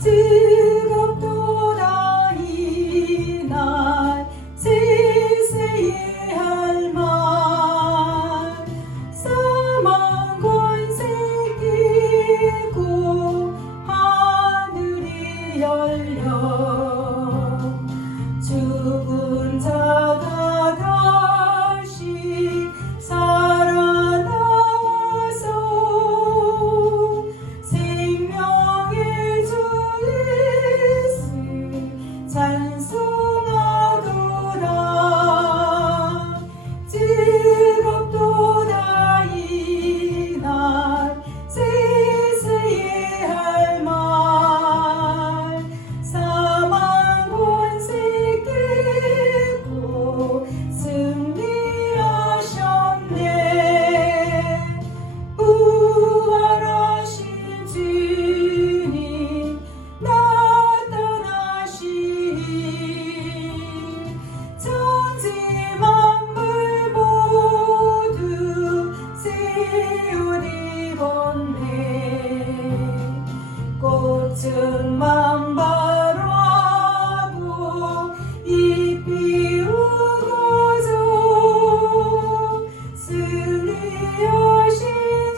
즐겁도다 이날 세세의 할 말 사망 권세 끼고 하늘이 열려 죽은 자가 다시 살아나와서 생명의 주 예수 찬송하도다 즐겁도다 이날 세세의 할 말 사망 권세 깨고 승리하셨네 부활하신 주님 나타나시니 천지 만물 모두 새 옷 입었네 꽃은 만발하고 잎이 우거져 승리하신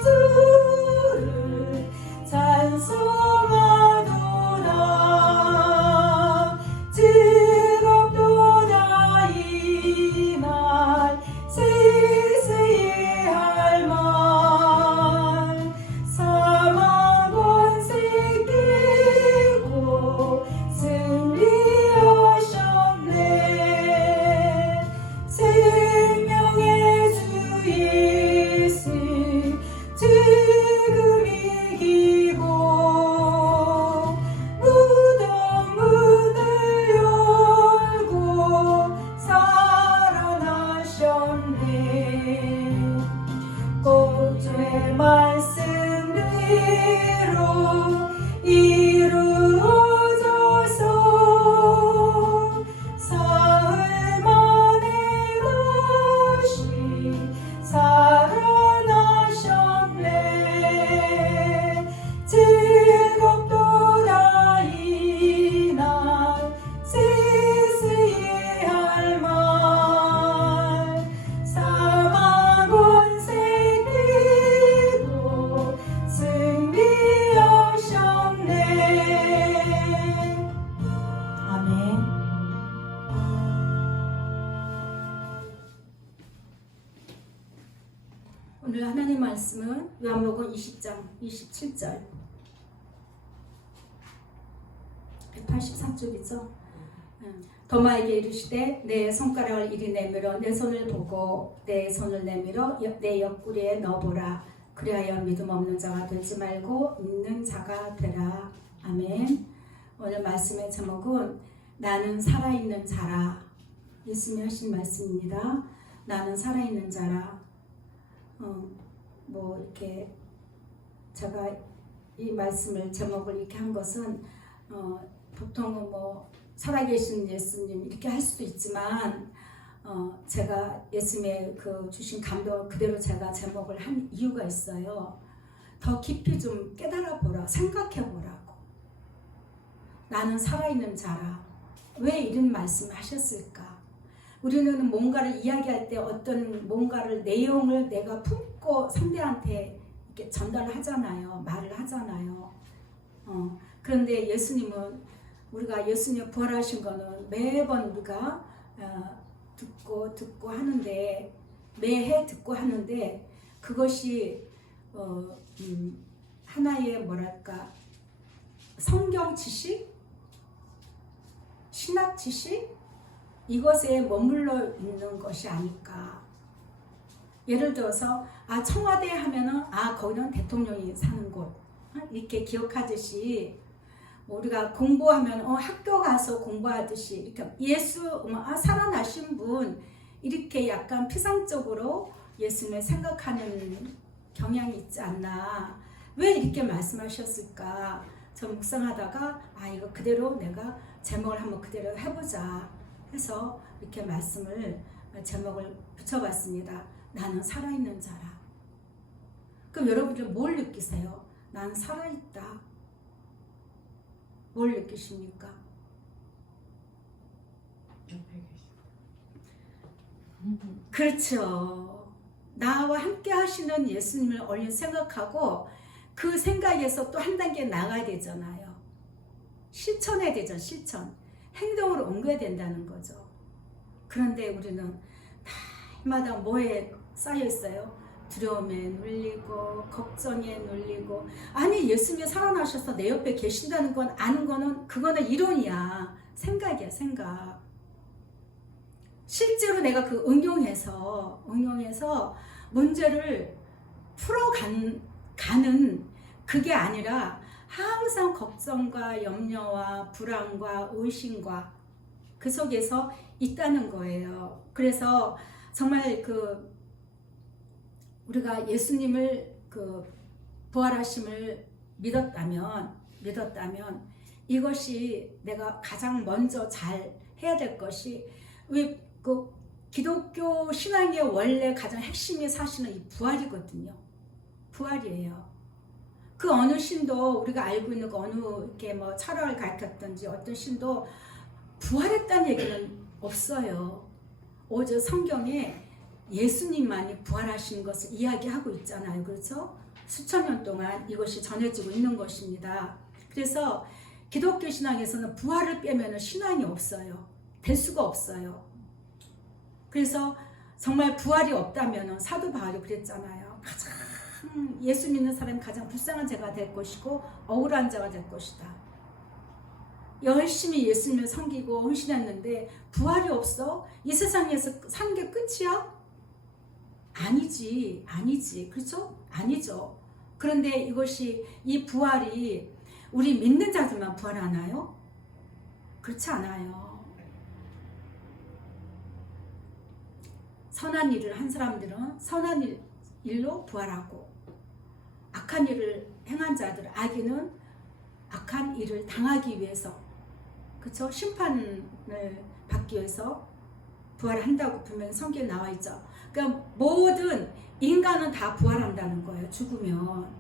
주를 찬송하도다 즐겁도다 이날 세세의 할 말 사망 권세 깨고 승리하셨네 생명의 주 예수 지금 이기고 무덤 문을 열고 살아나셨네 꽃의 말씀대로 이루어져서 사흘 만에 다시 살아나셨네 즐겁도다 이날 세세의 할 말 사망 권세 깨고 승리하셨네 아멘. 오늘 하나님 말씀은 요한복음 20장 27절 184쪽이죠. 도마에게 이르시되 내 손가락을 이리 내밀어 내 손을 보고 내 손을 내밀어 내 옆구리에 넣어보라. 그리하여 믿음 없는 자가 되지 말고 믿는 자가 되라. 아멘. 오늘 말씀의 제목은 나는 살아있는 자라. 예수님이 하신 말씀입니다. 나는 살아있는 자라. 이렇게 제가 이 말씀을 제목을 이렇게 한 것은 보통은 살아계신 예수님 이렇게 할 수도 있지만 제가 예수님의 그 주신 감동을 그대로 제가 제목을 한 이유가 있어요. 더 깊이 좀 깨달아 보라, 생각해 보라고. 나는 살아있는 자라. 왜 이런 말씀을 하셨을까? 우리는 뭔가를 이야기할 때 어떤 뭔가를 내용을 내가 품고 상대한테 이렇게 전달을 하잖아요. 말을 하잖아요. 그런데 예수님은 우리가 예수님 부활하신 거는 매번 우리가 듣고 하는데 매해 듣고 하는데 그것이 하나의 성경 지식, 신학 지식 이것에 머물러 있는 것이 아닐까. 예를 들어서 청와대 하면은 거기는 대통령이 사는 곳 이렇게 기억하듯이 우리가 공부하면 학교 가서 공부하듯이 이렇게 예수 살아나신 분 이렇게 약간 피상적으로 예수님을 생각하는 경향이 있지 않나. 왜 이렇게 말씀하셨을까? 저 묵상하다가 이거 그대로 내가 제목을 한번 그대로 해보자 해서 이렇게 제목을 붙여봤습니다. 나는 살아있는 자라. 그럼 여러분들 뭘 느끼세요? 나는 살아있다. 뭘 느끼십니까? 옆에 계시다. 그렇죠. 나와 함께 하시는 예수님을 얼른 생각하고 그 생각에서 또 한 단계 나가야 되잖아요. 실천해야 되죠. 실천. 행동으로 옮겨야 된다는 거죠. 그런데 우리는 날마다 뭐에 쌓여 있어요? 두려움에 눌리고 걱정에 눌리고. 아니 예수님이 살아나셔서 내 옆에 계신다는 건 아는 거는 그거는 이론이야. 생각이야 생각. 실제로 내가 그 응용해서 문제를 풀어가는 그게 아니라 항상 걱정과 염려와 불안과 의심과 그 속에서 있다는 거예요. 그래서 정말 우리가 예수님을 부활하심을 믿었다면 이것이 내가 가장 먼저 잘 해야 될 것이 기독교 신앙의 원래 가장 핵심이 사실은 이 부활이거든요. 부활이에요. 그 어느 신도 우리가 알고 있는 어느 이렇게 뭐 철학을 가르쳤든지 어떤 신도 부활했다는 얘기는 없어요. 오직 성경에 예수님만이 부활하신 것을 이야기하고 있잖아요. 그렇죠? 수천 년 동안 이것이 전해지고 있는 것입니다. 그래서 기독교 신앙에서는 부활을 빼면 신앙이 없어요. 될 수가 없어요. 그래서 정말 부활이 없다면 사도 바울이 그랬잖아요. 가장 예수 믿는 사람이 가장 불쌍한 자가 될 것이고 억울한 자가 될 것이다. 열심히 예수님을 섬기고 헌신했는데 부활이 없어? 이 세상에서 사는 게 끝이야? 아니지. 그렇죠? 아니죠. 그런데 이 부활이 우리 믿는 자들만 부활하나요? 그렇지 않아요. 선한 일을 한 사람들은 선한 일로 부활하고 악한 일을 행한 자들, 악인은 악한 일을 당하기 위해서, 그렇죠? 심판을 받기 위해서 부활한다고 분명히 성경에 나와 있죠. 그러니까 모든 인간은 다 부활한다는 거예요. 죽으면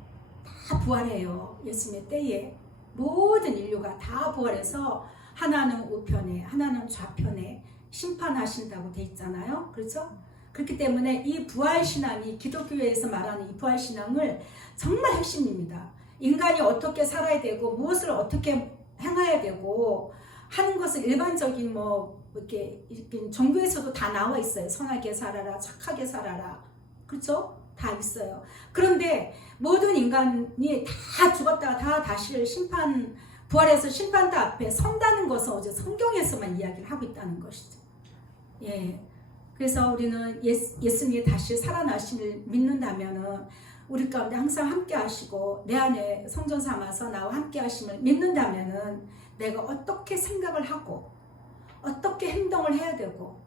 다 부활해요. 예수님의 때에 모든 인류가 다 부활해서 하나는 우편에 하나는 좌편에 심판하신다고 돼 있잖아요. 그렇죠? 그렇기 때문에 이 부활신앙이 기독교에서 말하는 이 부활신앙을 정말 핵심입니다. 인간이 어떻게 살아야 되고 무엇을 어떻게 행해야 되고 하는 것을 일반적인 이렇게 종교에서도 다 나와 있어요. 선하게 살아라, 착하게 살아라. 그렇죠? 다 있어요. 그런데 모든 인간이 다 죽었다가 다 다시 부활해서 심판대 앞에 선다는 것은 어제 성경에서만 이야기를 하고 있다는 것이죠. 예. 그래서 우리는 예수님이 다시 살아나심을 믿는다면은 우리 가운데 항상 함께 하시고 내 안에 성전 삼아서 나와 함께 하심을 믿는다면은 내가 어떻게 생각을 하고 어떻게 행동을 해야 되고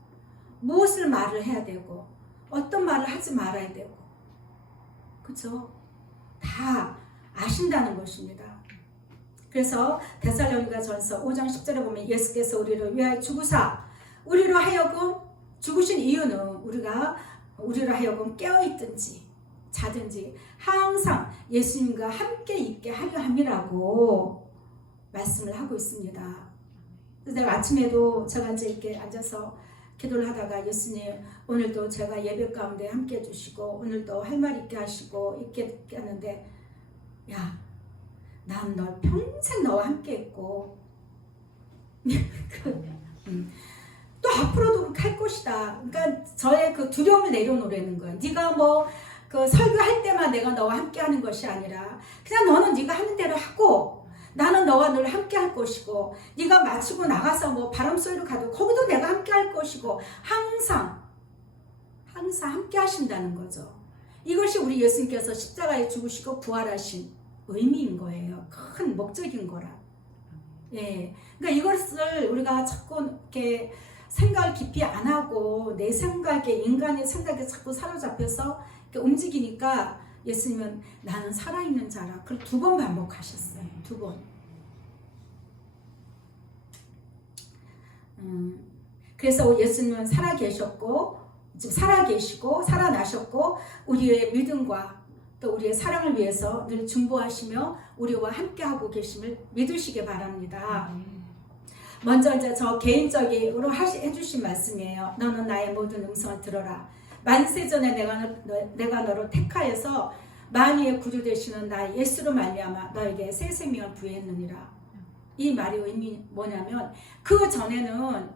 무엇을 말을 해야 되고 어떤 말을 하지 말아야 되고 그렇죠? 다 아신다는 것입니다. 그래서 데살로니가전서 5장 10절에 보면 예수께서 우리를 위하여 죽으사 우리로 하여금 죽으신 이유는 우리로 하여금 깨어있든지 자든지 항상 예수님과 함께 있게 하려 함이라고 말씀을 하고 있습니다. 그래서 내가 아침에도 제가 이제 이렇게 앉아서 기도를 하다가 예수님 오늘도 제가 예배 가운데 함께 해주시고 오늘도 할 말 있게 하시고 있게 하는데 야, 난 널 평생 너와 함께 했고 또 앞으로도 그렇게 할 것이다. 그러니까 저의 그 두려움을 내려놓으라는 거예요. 네가 그 설교할 때만 내가 너와 함께 하는 것이 아니라 그냥 너는 네가 하는 대로 하고 나는 너와 늘 함께 할 것이고 네가 마치고 나가서 바람 쏘이러 가도 거기도 내가 함께 할 것이고 항상 함께 하신다는 거죠. 이것이 우리 예수님께서 십자가에 죽으시고 부활하신 의미인 거예요. 큰 목적인 거라. 예. 그러니까 이것을 우리가 자꾸 이렇게 생각을 깊이 안 하고 내 생각에 인간의 생각에 자꾸 사로잡혀서 이렇게 움직이니까 예수님은 나는 살아있는 자라. 그걸 2번 반복하셨어요. 2번. 그래서 예수님은 살아계시고 살아나셨고 우리의 믿음과 또 우리의 사랑을 위해서 늘 중보하시며 우리와 함께하고 계심을 믿으시기 바랍니다. 먼저 이제 저 개인적으로 해주신 말씀이에요. 너는 나의 모든 음성을 들어라. 만세전에 내가 너를 택하여서 만유의 구주 되시는 나 예수로 말미암아 너에게 새 생명을 부여했느니라. 이 말의 의미 뭐냐면 그 전에는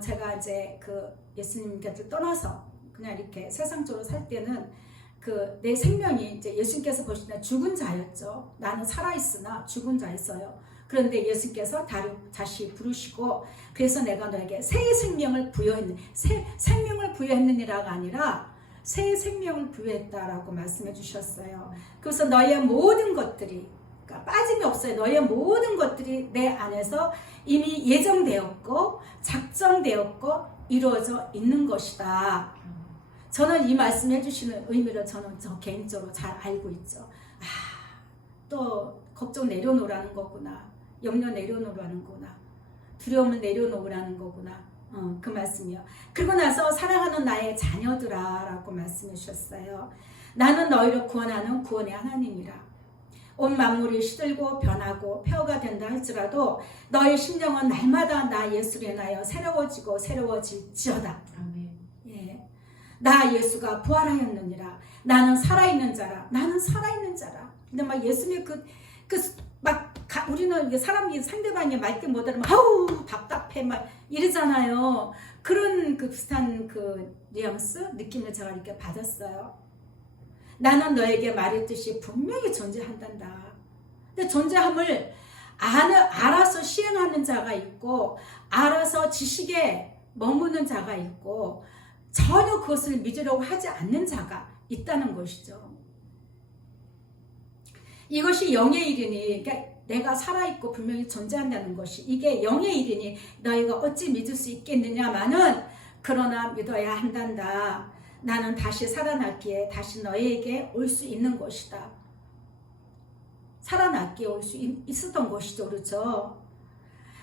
제가 이제 그 예수님 곁을 떠나서 그냥 이렇게 세상적으로 살 때는 그 내 생명이 이제 예수님께서 보실 때 죽은 자였죠. 나는 살아있으나 죽은 자였어요. 그런데 예수께서 다시 부르시고 그래서 내가 너에게 새 생명을 새 생명을 부여했느니라가 아니라 새 생명을 부여했다라고 말씀해 주셨어요. 그래서 너의 모든 것들이 그러니까 빠짐이 없어요. 너의 모든 것들이 내 안에서 이미 예정되었고 작정되었고 이루어져 있는 것이다. 저는 이 말씀 해주시는 의미를 저는 저 개인적으로 잘 알고 있죠. 또 걱정 내려놓으라는 거구나. 염려 내려놓으라는 거구나. 두려움을 내려놓으라는 거구나. 그 말씀이요. 그리고 나서 사랑하는 나의 자녀들아 라고 말씀해 주셨어요. 나는 너희를 구원하는 구원의 하나님이라. 온 만물이 시들고 변하고 폐허가 된다 할지라도 너희 심령은 날마다 나 예수를 인하여 새로워지고 새로워질지어다. 아멘. 예. 나 예수가 부활하였느니라. 나는 살아있는 자라. 나는 살아있는 자라. 근데 막 예수님 우리는 이게 사람이 상대방이 말때 못 알아면 아우 답답해 막 이러잖아요. 그런 그 비슷한 그 뉘앙스 느낌을 제가 이렇게 받았어요. 나는 너에게 말했듯이 분명히 존재한단다. 근데 존재함을 알아서 시행하는 자가 있고 알아서 지식에 머무는 자가 있고 전혀 그것을 믿으려고 하지 않는 자가 있다는 것이죠. 이것이 영의 일이니 그러니까 내가 살아있고 분명히 존재한다는 것이 이게 영의 일이니 너희가 어찌 믿을 수 있겠느냐마는 그러나 믿어야 한단다. 나는 다시 살아났기에 다시 너희에게 올 수 있는 것이다. 살아났기에 올 수 있었던 것이죠. 그렇죠?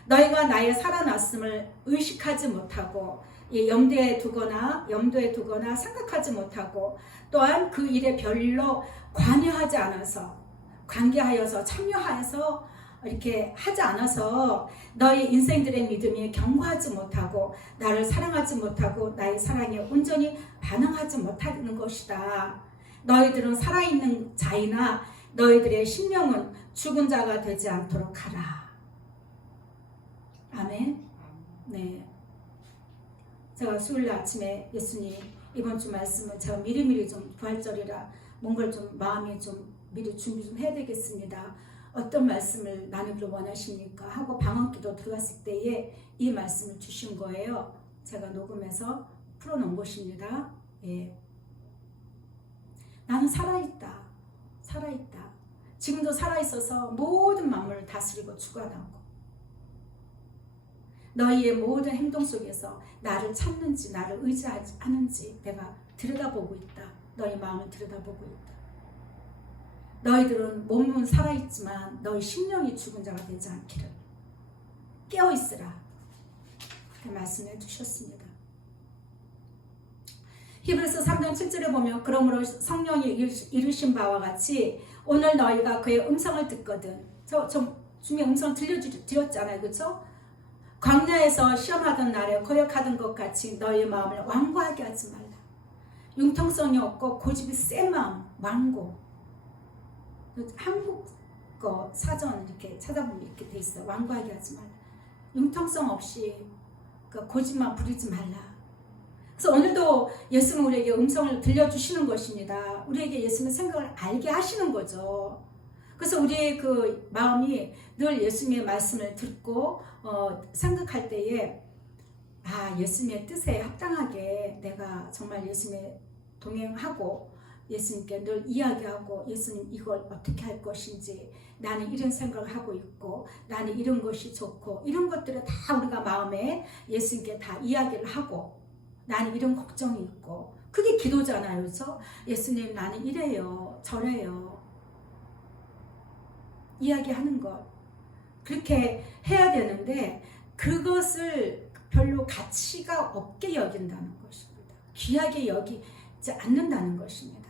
너희가 나의 살아났음을 의식하지 못하고 염두에 두거나 생각하지 못하고 또한 그 일에 별로 관계하여서 참여하여서 이렇게 하지 않아서 너희 인생들의 믿음이 견고하지 못하고 나를 사랑하지 못하고 나의 사랑에 온전히 반응하지 못하는 것이다. 너희들은 살아있는 자이나 너희들의 심령은 죽은 자가 되지 않도록 하라. 아멘. 네. 제가 수요일 아침에 예수님 이번 주 말씀을 제가 미리미리 좀 부활절이라 뭔가를 좀 마음에 좀 미리 준비 좀 해야 되겠습니다. 어떤 말씀을 나누기를 원하십니까? 하고 방언기도 들어갔을 때에 이 말씀을 주신 거예요. 제가 녹음해서 풀어놓은 것입니다. 예. 나는 살아있다. 지금도 살아있어서 모든 만물을 다스리고 주관하고 너희의 모든 행동 속에서 나를 찾는지 나를 의지하는지 내가 들여다보고 있다. 너희 마음을 들여다보고 있다. 너희들은 몸은 살아있지만 너희 심령이 죽은 자가 되지 않기를 깨어있으라. 그렇게 말씀해 주셨습니다. 히브리서 3장 7절에 보면 그러므로 성령이 이루신 바와 같이 오늘 너희가 그의 음성을 듣거든. 저 주님의 음성을 들려드렸잖아요. 그렇죠? 광야에서 시험하던 날에 거역하던 것 같이 너희 마음을 완고하게 하지 말라. 융통성이 없고 고집이 센 마음, 완고. 한국어 사전 이렇게 찾아보면 이렇게 돼 있어요. 완고하게 하지 말라. 융통성 없이 고집만 부리지 말라. 그래서 오늘도 예수는 우리에게 음성을 들려주시는 것입니다. 우리에게 예수님의 생각을 알게 하시는 거죠. 그래서 우리의 그 마음이 늘 예수님의 말씀을 듣고 생각할 때에 예수님의 뜻에 합당하게 내가 정말 예수님의 동행하고 예수님께 늘 이야기하고 예수님 이걸 어떻게 할 것인지 나는 이런 생각을 하고 있고 나는 이런 것이 좋고 이런 것들을 다 우리가 마음에 예수님께 다 이야기를 하고 나는 이런 걱정이 있고 그게 기도잖아요. 그렇죠? 예수님 나는 이래요 저래요 이야기하는 것 그렇게 해야 되는데 그것을 별로 가치가 없게 여긴다는 것입니다. 귀하게 여기지 않는다는 것입니다.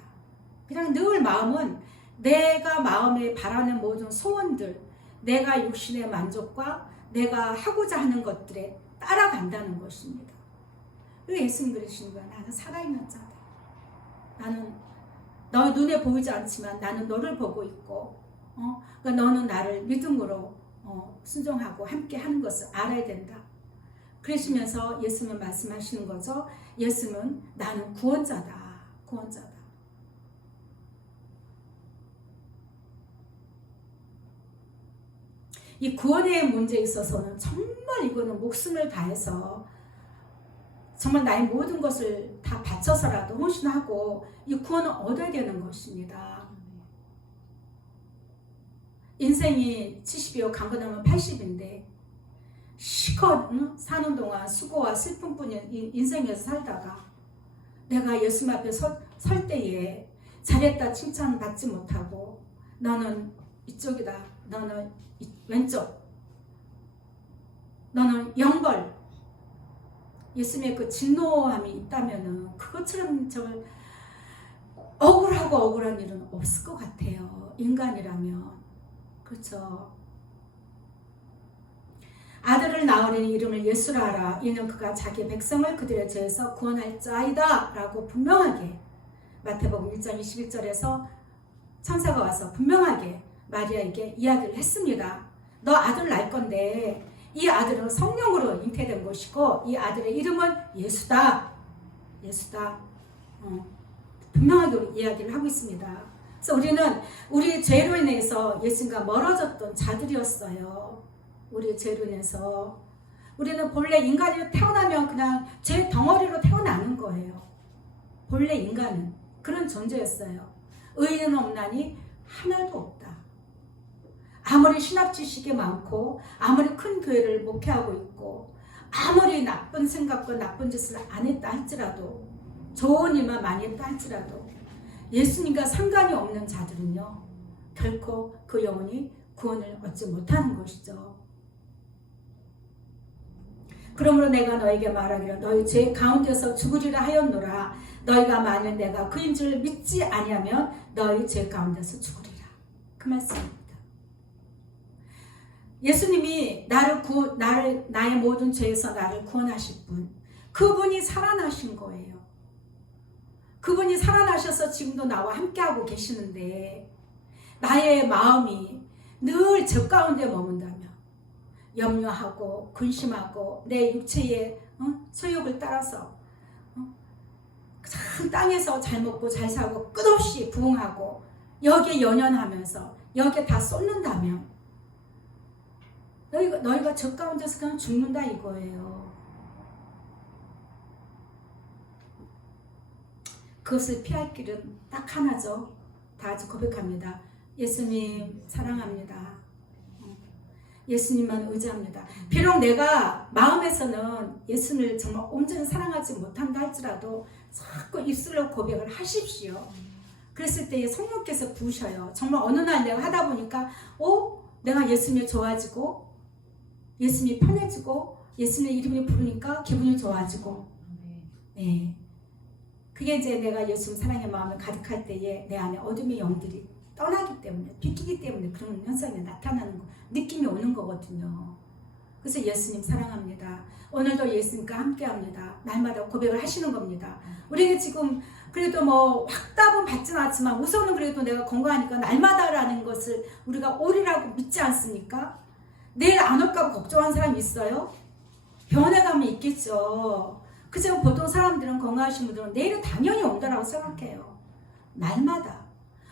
그냥 늘 마음은 내가 마음에 바라는 모든 소원들, 내가 육신의 만족과 내가 하고자 하는 것들에 따라간다는 것입니다. 그래서 예수님 그러시는 거야. 나는 살아있는 자다. 나는 너 눈에 보이지 않지만 나는 너를 보고 있고, 그러니까 너는 나를 믿음으로 순종하고 함께 하는 것을 알아야 된다. 그러시면서 예수님은 말씀하시는 거죠. 예수님은 나는 구원자다. 구원자다. 이 구원의 문제에 있어서는 정말 이거는 목숨을 다해서 정말 나의 모든 것을 다 바쳐서라도 헌신하고 이 구원을 얻어야 되는 것입니다. 인생이 70이요 강건하면 80인데 실컷 사는 동안 수고와 슬픔뿐인 인생에서 살다가 내가 예수님 앞에 설 때에 잘했다 칭찬 받지 못하고 너는 이쪽이다, 너는 왼쪽, 너는 영벌, 예수님의 그 진노함이 있다면은 그것처럼 정말 억울하고 억울한 일은 없을 것 같아요. 인간이라면. 그렇죠. 아들을 낳으려니 이름을 예수라 하라. 이는 그가 자기 백성을 그들의 죄에서 구원할 자이다 라고 분명하게 마태복음 1장 21절에서 천사가 와서 분명하게 마리아에게 이야기를 했습니다. 너 아들 낳을 건데 이 아들은 성령으로 잉태된 것이고 이 아들의 이름은 예수다. 예수다. 분명하게 이야기를 하고 있습니다. 그래서 우리는 우리 죄로 인해서 예수님과 멀어졌던 자들이었어요. 우리 죄로 인해서 우리는 본래 인간이 태어나면 그냥 죄 덩어리로 태어나는 거예요. 본래 인간은 그런 존재였어요. 의인은 없나니 하나도 없다. 아무리 신학 지식이 많고 아무리 큰 교회를 목회하고 있고 아무리 나쁜 생각과 나쁜 짓을 안 했다 할지라도 좋은 일만 많이 했다 할지라도 예수님과 상관이 없는 자들은요 결코 그 영혼이 구원을 얻지 못하는 것이죠. 그러므로 내가 너에게 말하기를 너희 죄 가운데서 죽으리라 하였노라. 너희가 만일 내가 그인 줄 믿지 아니하면 너희 죄 가운데서 죽으리라. 그 말씀입니다. 예수님이 나의 모든 죄에서 나를 구원하실 분, 그분이 살아나신 거예요. 그분이 살아나셔서 지금도 나와 함께하고 계시는데 나의 마음이 늘 저 가운데 머문다면 염려하고 근심하고 내 육체의 소욕을 따라서 그 땅에서 잘 먹고 잘 사고 끝없이 부응하고 여기에 연연하면서 여기에 다 쏟는다면 너희가 저 가운데서 그냥 죽는다 이거예요. 그것을 피할 길은 딱 하나죠. 다 같이 고백합니다. 예수님 사랑합니다. 예수님만 의지합니다. 비록 내가 마음에서는 예수님을 정말 온전히 사랑하지 못한다 할지라도 자꾸 입술로 고백을 하십시오. 그랬을 때 성령께서 부으셔요. 정말 어느 날 내가 하다 보니까 내가 예수님이 좋아지고 예수님이 편해지고 예수님의 이름을 부르니까 기분이 좋아지고 네. 그게 이제 내가 예수님 사랑의 마음을 가득할 때에 내 안에 어둠의 영들이 떠나기 때문에 비키기 때문에 그런 현상이 나타나는 거 느낌이 오는 거거든요. 그래서 예수님 사랑합니다. 오늘도 예수님과 함께합니다. 날마다 고백을 하시는 겁니다. 우리는 지금 그래도 뭐 확답은 받지는 않지만 우선은 그래도 내가 건강하니까 날마다라는 것을 우리가 옳으라고 믿지 않습니까? 내일 안 올까 걱정하는 사람이 있어요? 변해감이 있겠죠. 그죠? 보통 사람들은 건강하신 분들은 내일은 당연히 온다라고 생각해요. 날마다.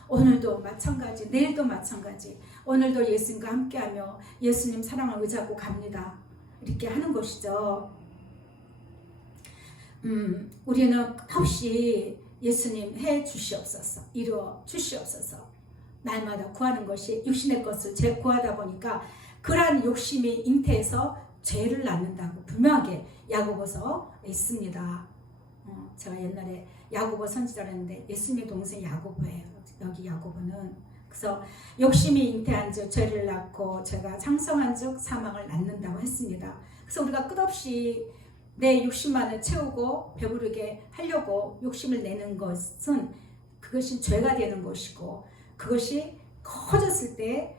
오늘도 마찬가지, 내일도 마찬가지. 오늘도 예수님과 함께하며 예수님 사랑을 의지하고 갑니다. 이렇게 하는 것이죠. 우리는 없이 예수님 해 주시옵소서, 이루어 주시옵소서. 날마다 구하는 것이 육신의 것을 구하다 보니까 그러한 욕심이 잉태해서 죄를 낳는다고 분명하게 야고보서 있습니다. 제가 옛날에 야고보 선지자를 했는데 예수님의 동생 야고보예요. 여기 야고보는. 그래서 욕심이 잉태한 즉 죄를 낳고 죄가 창성한 즉 사망을 낳는다고 했습니다. 그래서 우리가 끝없이 내 욕심만을 채우고 배부르게 하려고 욕심을 내는 것은 그것이 죄가 되는 것이고 그것이 커졌을 때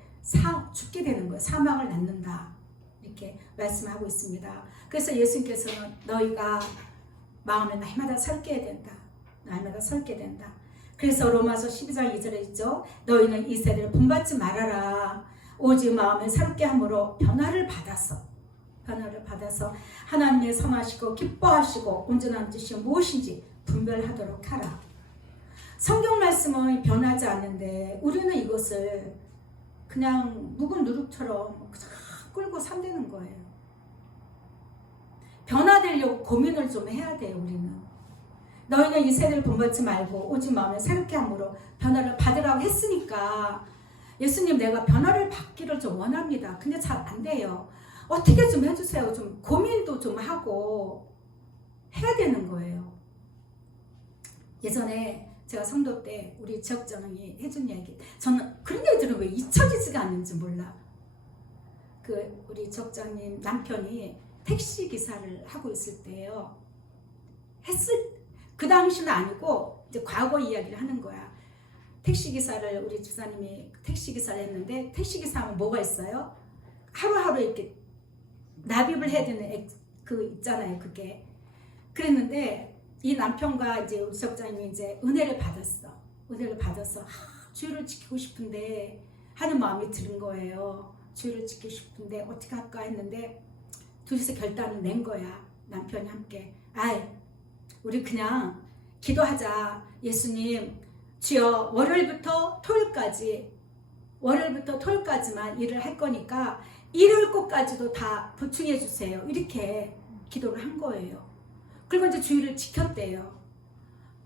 죽게 되는 거예요. 사망을 낳는다. 이렇게 말씀하고 있습니다. 그래서 예수님께서는 너희가 마음을 날마다 설게 된다. 날마다 설게 된다. 그래서 로마서 12장 2절에 있죠. 너희는 이 세대를 본받지 말아라. 오직 마음을 새롭게 함으로 변화를 받아서 하나님의 선하시고 기뻐하시고 온전한 뜻이 무엇인지 분별하도록 하라. 성경 말씀은 변하지 않는데 우리는 이것을 그냥 묵은 누룩처럼 끌고 산다는 거예요. 변화되려고 고민을 좀 해야 돼요. 우리는. 너희는 이 세대를 본받지 말고 오직 마음을 새롭게 함으로 변화를 받으라고 했으니까 예수님 내가 변화를 받기를 좀 원합니다. 근데 잘 안 돼요. 어떻게 좀 해주세요. 좀 고민도 좀 하고 해야 되는 거예요. 예전에 제가 성도 때 우리 지역장이 해준 얘기, 저는 그런 얘기 들으면 왜 잊혀지지가 않는지 몰라. 우리 지역장님 남편이 택시 기사를 하고 있을 때예요. 그 당시는 아니고 이제 과거 이야기를 하는 거야. 택시 기사를 우리 집사님이 택시 기사를 했는데 택시 기사 하면 뭐가 있어요? 하루하루 이렇게 납입을 해야 되는 있잖아요. 그게. 그랬는데 이 남편과 이제 우리 지역장님이 이제 은혜를 받았어. 주의를 지키고 싶은데 하는 마음이 드는 거예요. 주의를 지키고 싶은데 어떻게 할까 했는데 둘이서 결단을 낸 거야. 남편이 함께. 우리 그냥 기도하자. 예수님, 주여 월요일부터 토요일까지만 일을 할 거니까 일요일 것까지도 다 보충해 주세요. 이렇게 기도를 한 거예요. 그리고 이제 주의를 지켰대요.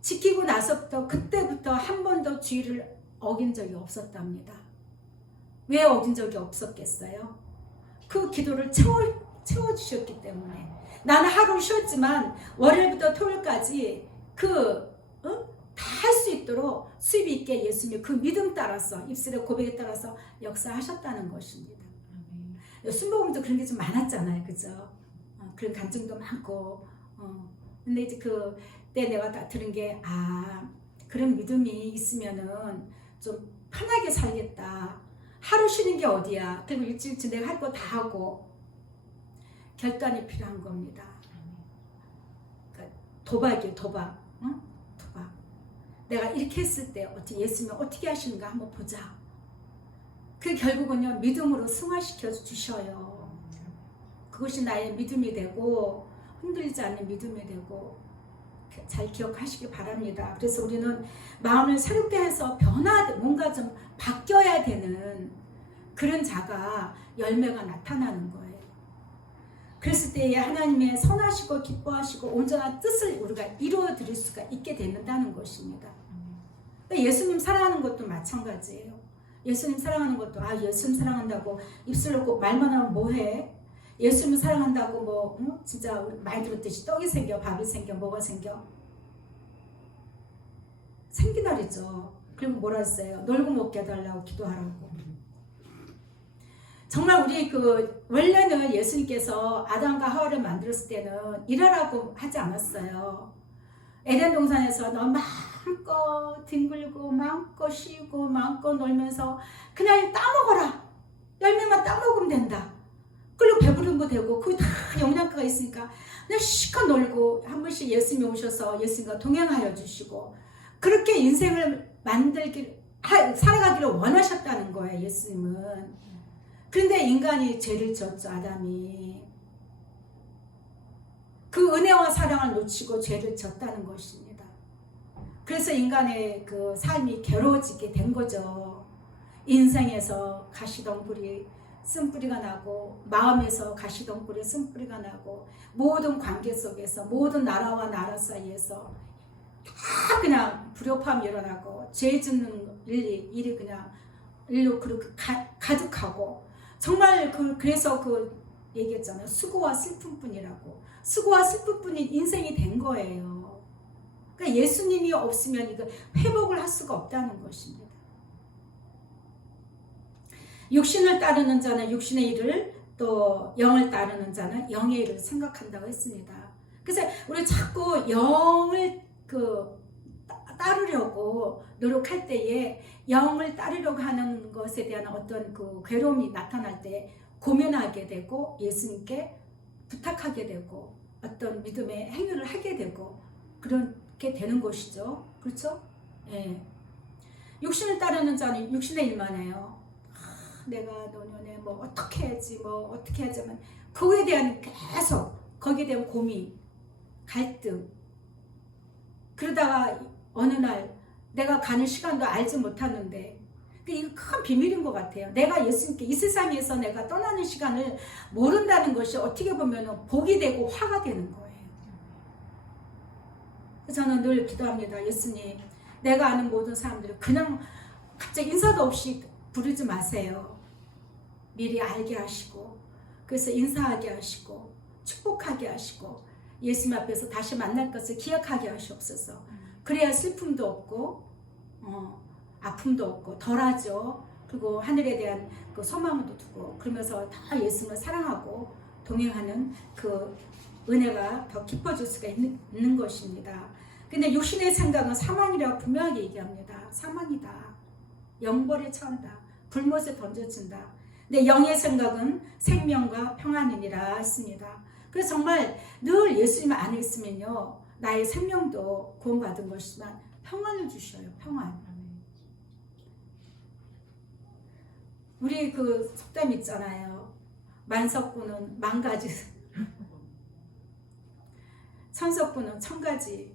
지키고 나서부터 그때부터 한 번도 주의를 어긴 적이 없었답니다. 왜 어긴 적이 없었겠어요? 그 기도를 채워주셨기 때문에. 나는 하루 쉬었지만 월요일부터 토요일까지 다 할 수 있도록 수입 있게 예수님 그 믿음 따라서 입술의 고백에 따라서 역사하셨다는 것입니다. 순복음도 그런 게 좀 많았잖아요. 그죠? 그런 간증도 많고 근데 이제 그때 내가 다 들은 게 그런 믿음이 있으면은 좀 편하게 살겠다. 하루 쉬는 게 어디야. 그리고 일주일치 내가 할 거 다 하고 결단이 필요한 겁니다. 그러니까 도박이에요. 도박. 도박. 내가 이렇게 했을 때 예수님 어떻게 하시는가 한번 보자. 그 결국은요 믿음으로 승화시켜 주셔요. 그것이 나의 믿음이 되고 흔들리지 않는 믿음이 되고 잘 기억하시기 바랍니다. 그래서 우리는 마음을 새롭게 해서 뭔가 좀 바뀌어야 되는 그런 자가 열매가 나타나는 거예요. 그랬을 때에 하나님의 선하시고 기뻐하시고 온전한 뜻을 우리가 이루어 드릴 수가 있게 된다는 것입니다. 예수님 사랑하는 것도 마찬가지예요. 예수님 사랑하는 것도 예수님 사랑한다고 입술로 꼭 말만 하면 뭐해? 예수님 사랑한다고 진짜 우리 많이 들었듯이 떡이 생겨, 밥이 생겨, 뭐가 생겨? 생기날이죠. 그리고 뭐라 했어요? 놀고 먹게 해달라고 기도하라고. 정말 우리 원래는 예수님께서 아담과 하와를 만들었을 때는 일하라고 하지 않았어요. 에덴 동산에서 너 마음껏 뒹굴고 마음껏 쉬고 마음껏 놀면서 그냥 따먹어라. 열매만 따먹으면 된다. 그리고 배부른 되고 그게 다 영양가가 있으니까 그냥 실컷 놀고 한 번씩 예수님이 오셔서 예수님과 동행하여 주시고 그렇게 인생을 살아가기를 원하셨다는 거예요. 예수님은. 그런데 인간이 죄를 지었죠. 아담이. 그 은혜와 사랑을 놓치고 죄를 지었다는 것입니다. 그래서 인간의 삶이 괴로워지게 된 거죠. 인생에서 가시덤불이 쓴뿌리가 나고 마음에서 가시덤불에 쓴뿌리가 나고 모든 관계 속에서 모든 나라와 나라 사이에서 다 그냥 불협화음이 일어나고 죄 짓는 일이 그냥 일로 그렇게 가득하고 정말 그래서 얘기했잖아요. 수고와 슬픔뿐이라고. 수고와 슬픔뿐인 인생이 된 거예요. 그러니까 예수님이 없으면 이거 회복을 할 수가 없다는 것입니다. 육신을 따르는 자는 육신의 일을 또 영을 따르는 자는 영의 일을 생각한다고 했습니다. 그래서 우리 자꾸 영을 따르려고 노력할 때에 영을 따르려고 하는 것에 대한 어떤 그 괴로움이 나타날 때 고민하게 되고 예수님께 부탁하게 되고 어떤 믿음의 행위를 하게 되고 그렇게 되는 것이죠. 그렇죠? 예. 육신을 따르는 자는 육신의 일만 해요. 내가 노년에 뭐 어떻게 해야지 뭐 어떻게 하자면 그거에 대한 계속 거기에 대한 고민, 갈등. 그러다가 어느 날 내가 가는 시간도 알지 못하는데 이거 큰 비밀인 것 같아요. 내가 예수님께 이 세상에서 내가 떠나는 시간을 모른다는 것이 어떻게 보면 복이 되고 화가 되는 거예요. 저는 늘 기도합니다. 예수님, 내가 아는 모든 사람들을 그냥 갑자기 인사도 없이 부르지 마세요. 미리 알게 하시고 그래서 인사하게 하시고 축복하게 하시고 예수님 앞에서 다시 만날 것을 기억하게 하시옵소서. 그래야 슬픔도 없고 아픔도 없고 덜하죠. 그리고 하늘에 대한 그 소망도 두고 그러면서 다 예수님을 사랑하고 동행하는 그 은혜가 더 깊어질 수가 있는 것입니다. 근데 육신의 생각은 사망이라고 분명하게 얘기합니다. 사망이다. 영벌에 처한다. 불못에 던져진다. 근데 영의 생각은 생명과 평안이니라 했습니다. 그래서 정말 늘 예수님 안에 있으면요, 나의 생명도 구원받은 것이지만 평안을 주셔요. 평안. 우리 그 속담 있잖아요. 만석구는 만가지, 천석구는 천가지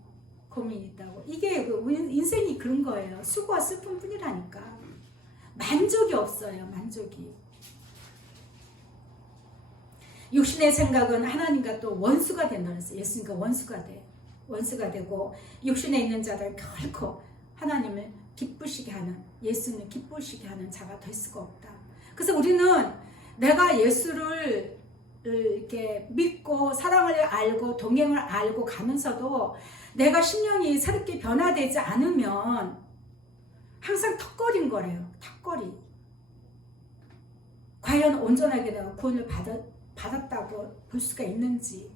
고민이 있다고. 이게 그 인생이 그런 거예요. 수고와 슬픔뿐이라니까. 만족이 없어요. 만족이. 육신의 생각은 하나님과 또 원수가 된다는 거예요. 예수님과 원수가 돼. 원수가 되고 육신에 있는 자들 결코 하나님을 기쁘시게 하는, 예수님을 기쁘시게 하는 자가 될 수가 없다. 그래서 우리는 내가 예수를 이렇게 믿고 사랑을 알고 동행을 알고 가면서도 내가 심령이 새롭게 변화되지 않으면 항상 턱걸이인 거래요. 턱걸이. 과연 온전하게 내가 구원을 받았다고 볼 수가 있는지.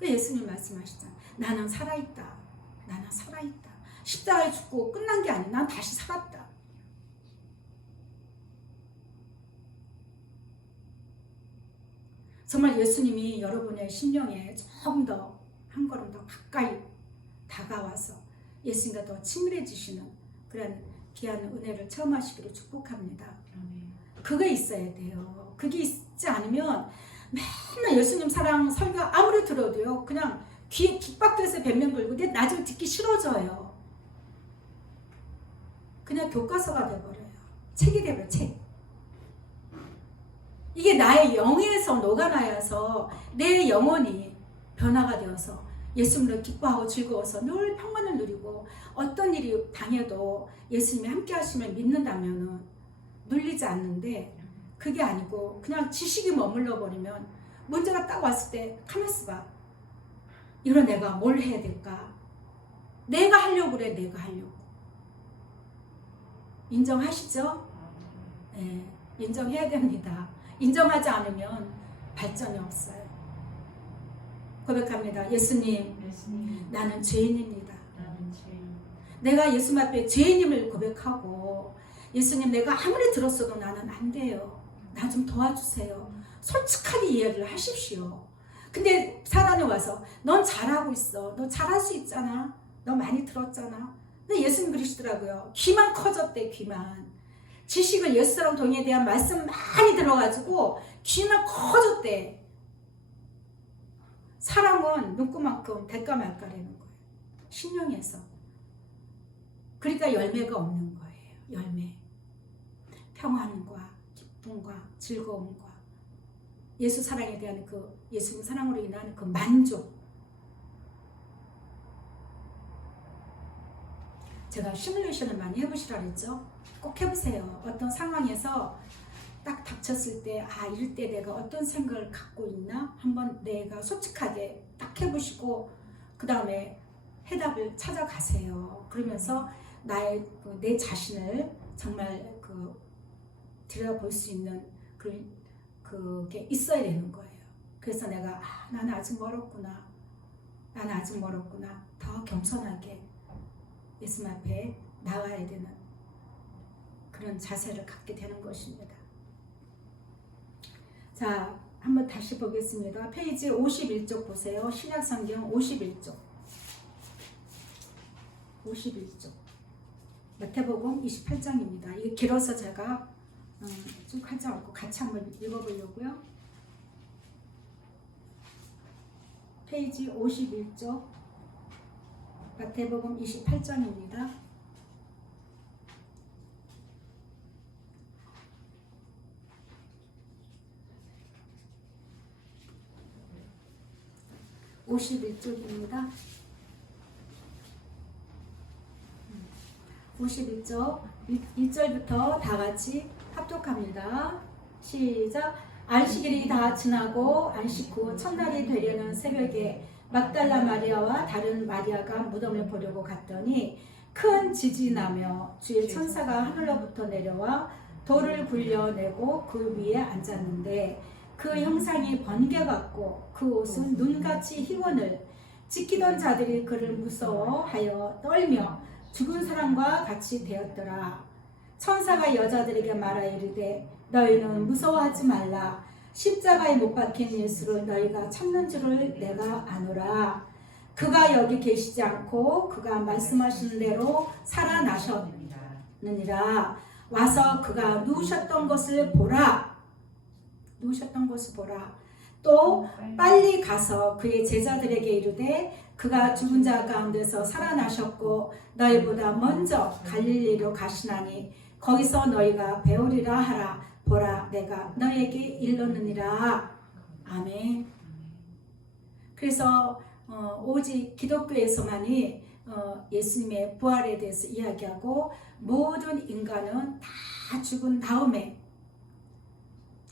예수님 말씀하시잖아요. 나는 살아있다. 나는 살아있다. 십자가에 죽고 끝난 게 아니야. 난 다시 살았다. 정말 예수님이 여러분의 심령에 조금 더 한 걸음 더 가까이 다가와서 예수님과 더 친밀해지시는 그런 귀한 은혜를 체험하시기를 축복합니다. 그게 있어야 돼요. 그게 있지 않으면 맨날 예수님 사랑 설교 아무리 들어도요, 그냥 귀에 귓바퀴에서 뱀면 불고 나중에 듣기 싫어져요. 그냥 교과서가 돼버려요. 책이 돼버려요. 책. 이게 나의 영에서 녹아나야서 내 영혼이 변화가 되어서 예수님을 기뻐하고 즐거워서 늘 평안을 누리고 어떤 일이 당해도 예수님이 함께 하심을 믿는다면 눌리지 않는데, 그게 아니고 그냥 지식이 머물러 버리면 문제가 딱 왔을 때 가만있어 봐. 이런 내가 뭘 해야 될까? 내가 하려고 그래. 내가 하려고. 인정하시죠? 네, 인정해야 됩니다. 인정하지 않으면 발전이 없어요. 고백합니다. 예수님, 나는 죄인입니다. 내가 예수님 앞에 죄인임을 고백하고, 예수님, 내가 아무리 들었어도 나는 안 돼요. 나 좀 도와주세요. 솔직하게 이해를 하십시오. 근데 사단이 와서 넌 잘하고 있어. 너 잘할 수 있잖아. 너 많이 들었잖아. 근데 예수님 그러시더라고요. 귀만 커졌대. 귀만. 지식을 예수 사랑 동의에 대한 말씀 많이 들어가지고 귀만 커졌대. 사랑은 눈구만큼 될까 말까라는 거예요. 신령해서. 그러니까 열매가 없는 거예요. 열매. 평안과 기쁨과 즐거움과 예수 사랑에 대한 그 예수님 사랑으로 인한 그 만족. 제가 시뮬레이션을 많이 해보시라 그랬죠. 꼭 해보세요. 어떤 상황에서 딱 닥쳤을 때, 아, 이럴 때 내가 어떤 생각을 갖고 있나? 한번 내가 솔직하게 딱 해보시고 그 다음에 해답을 찾아가세요. 그러면서 내 자신을 정말 들여다볼 수 있는 그게 있어야 되는 거예요. 그래서 내가 나는 아직 멀었구나. 난 아직 멀었구나. 더 겸손하게 예수님 앞에 나와야 되는 그런 자세를 갖게 되는 것입니다. 자, 한번 다시 보겠습니다. 페이지 51쪽 보세요. 신약성경 51쪽. 51쪽. 마태복음 28장입니다. 이게 길어서 제가 쭉 하지 않고 같이 한번 읽어보려고요. 페이지 51쪽. 마태복음 28장입니다. (51쪽입니다) 51쪽 1절부터 다 같이 합독합니다. 시작. 안식일이 다 지나고 안식 후 첫날이 되려는 새벽에 막달라 마리아와 다른 마리아가 무덤을 보려고 갔더니 큰 지진이 나며 주의 천사가 하늘로부터 내려와 돌을 굴려내고 그 위에 앉았는데 그 형상이 번개 같고 그 옷은 눈같이 희원을 지키던 자들이 그를 무서워하여 떨며 죽은 사람과 같이 되었더라. 천사가 여자들에게 말하여 이르되 너희는 무서워하지 말라. 십자가에 못 박힌 예수를 너희가 찾는 줄을 내가 아노라. 그가 여기 계시지 않고 그가 말씀하신 대로 살아나셨느니라. 와서 그가 누우셨던 것을 보라. 누우셨던 것을 보라. 또 빨리 가서 그의 제자들에게 이르되 그가 죽은 자 가운데서 살아나셨고 너희보다 먼저 갈릴리로 가시나니 거기서 너희가 배우리라 하라. 보라, 내가 너희에게 일렀느니라. 아멘. 그래서 오직 기독교에서만이 예수님의 부활에 대해서 이야기하고 모든 인간은 다 죽은 다음에,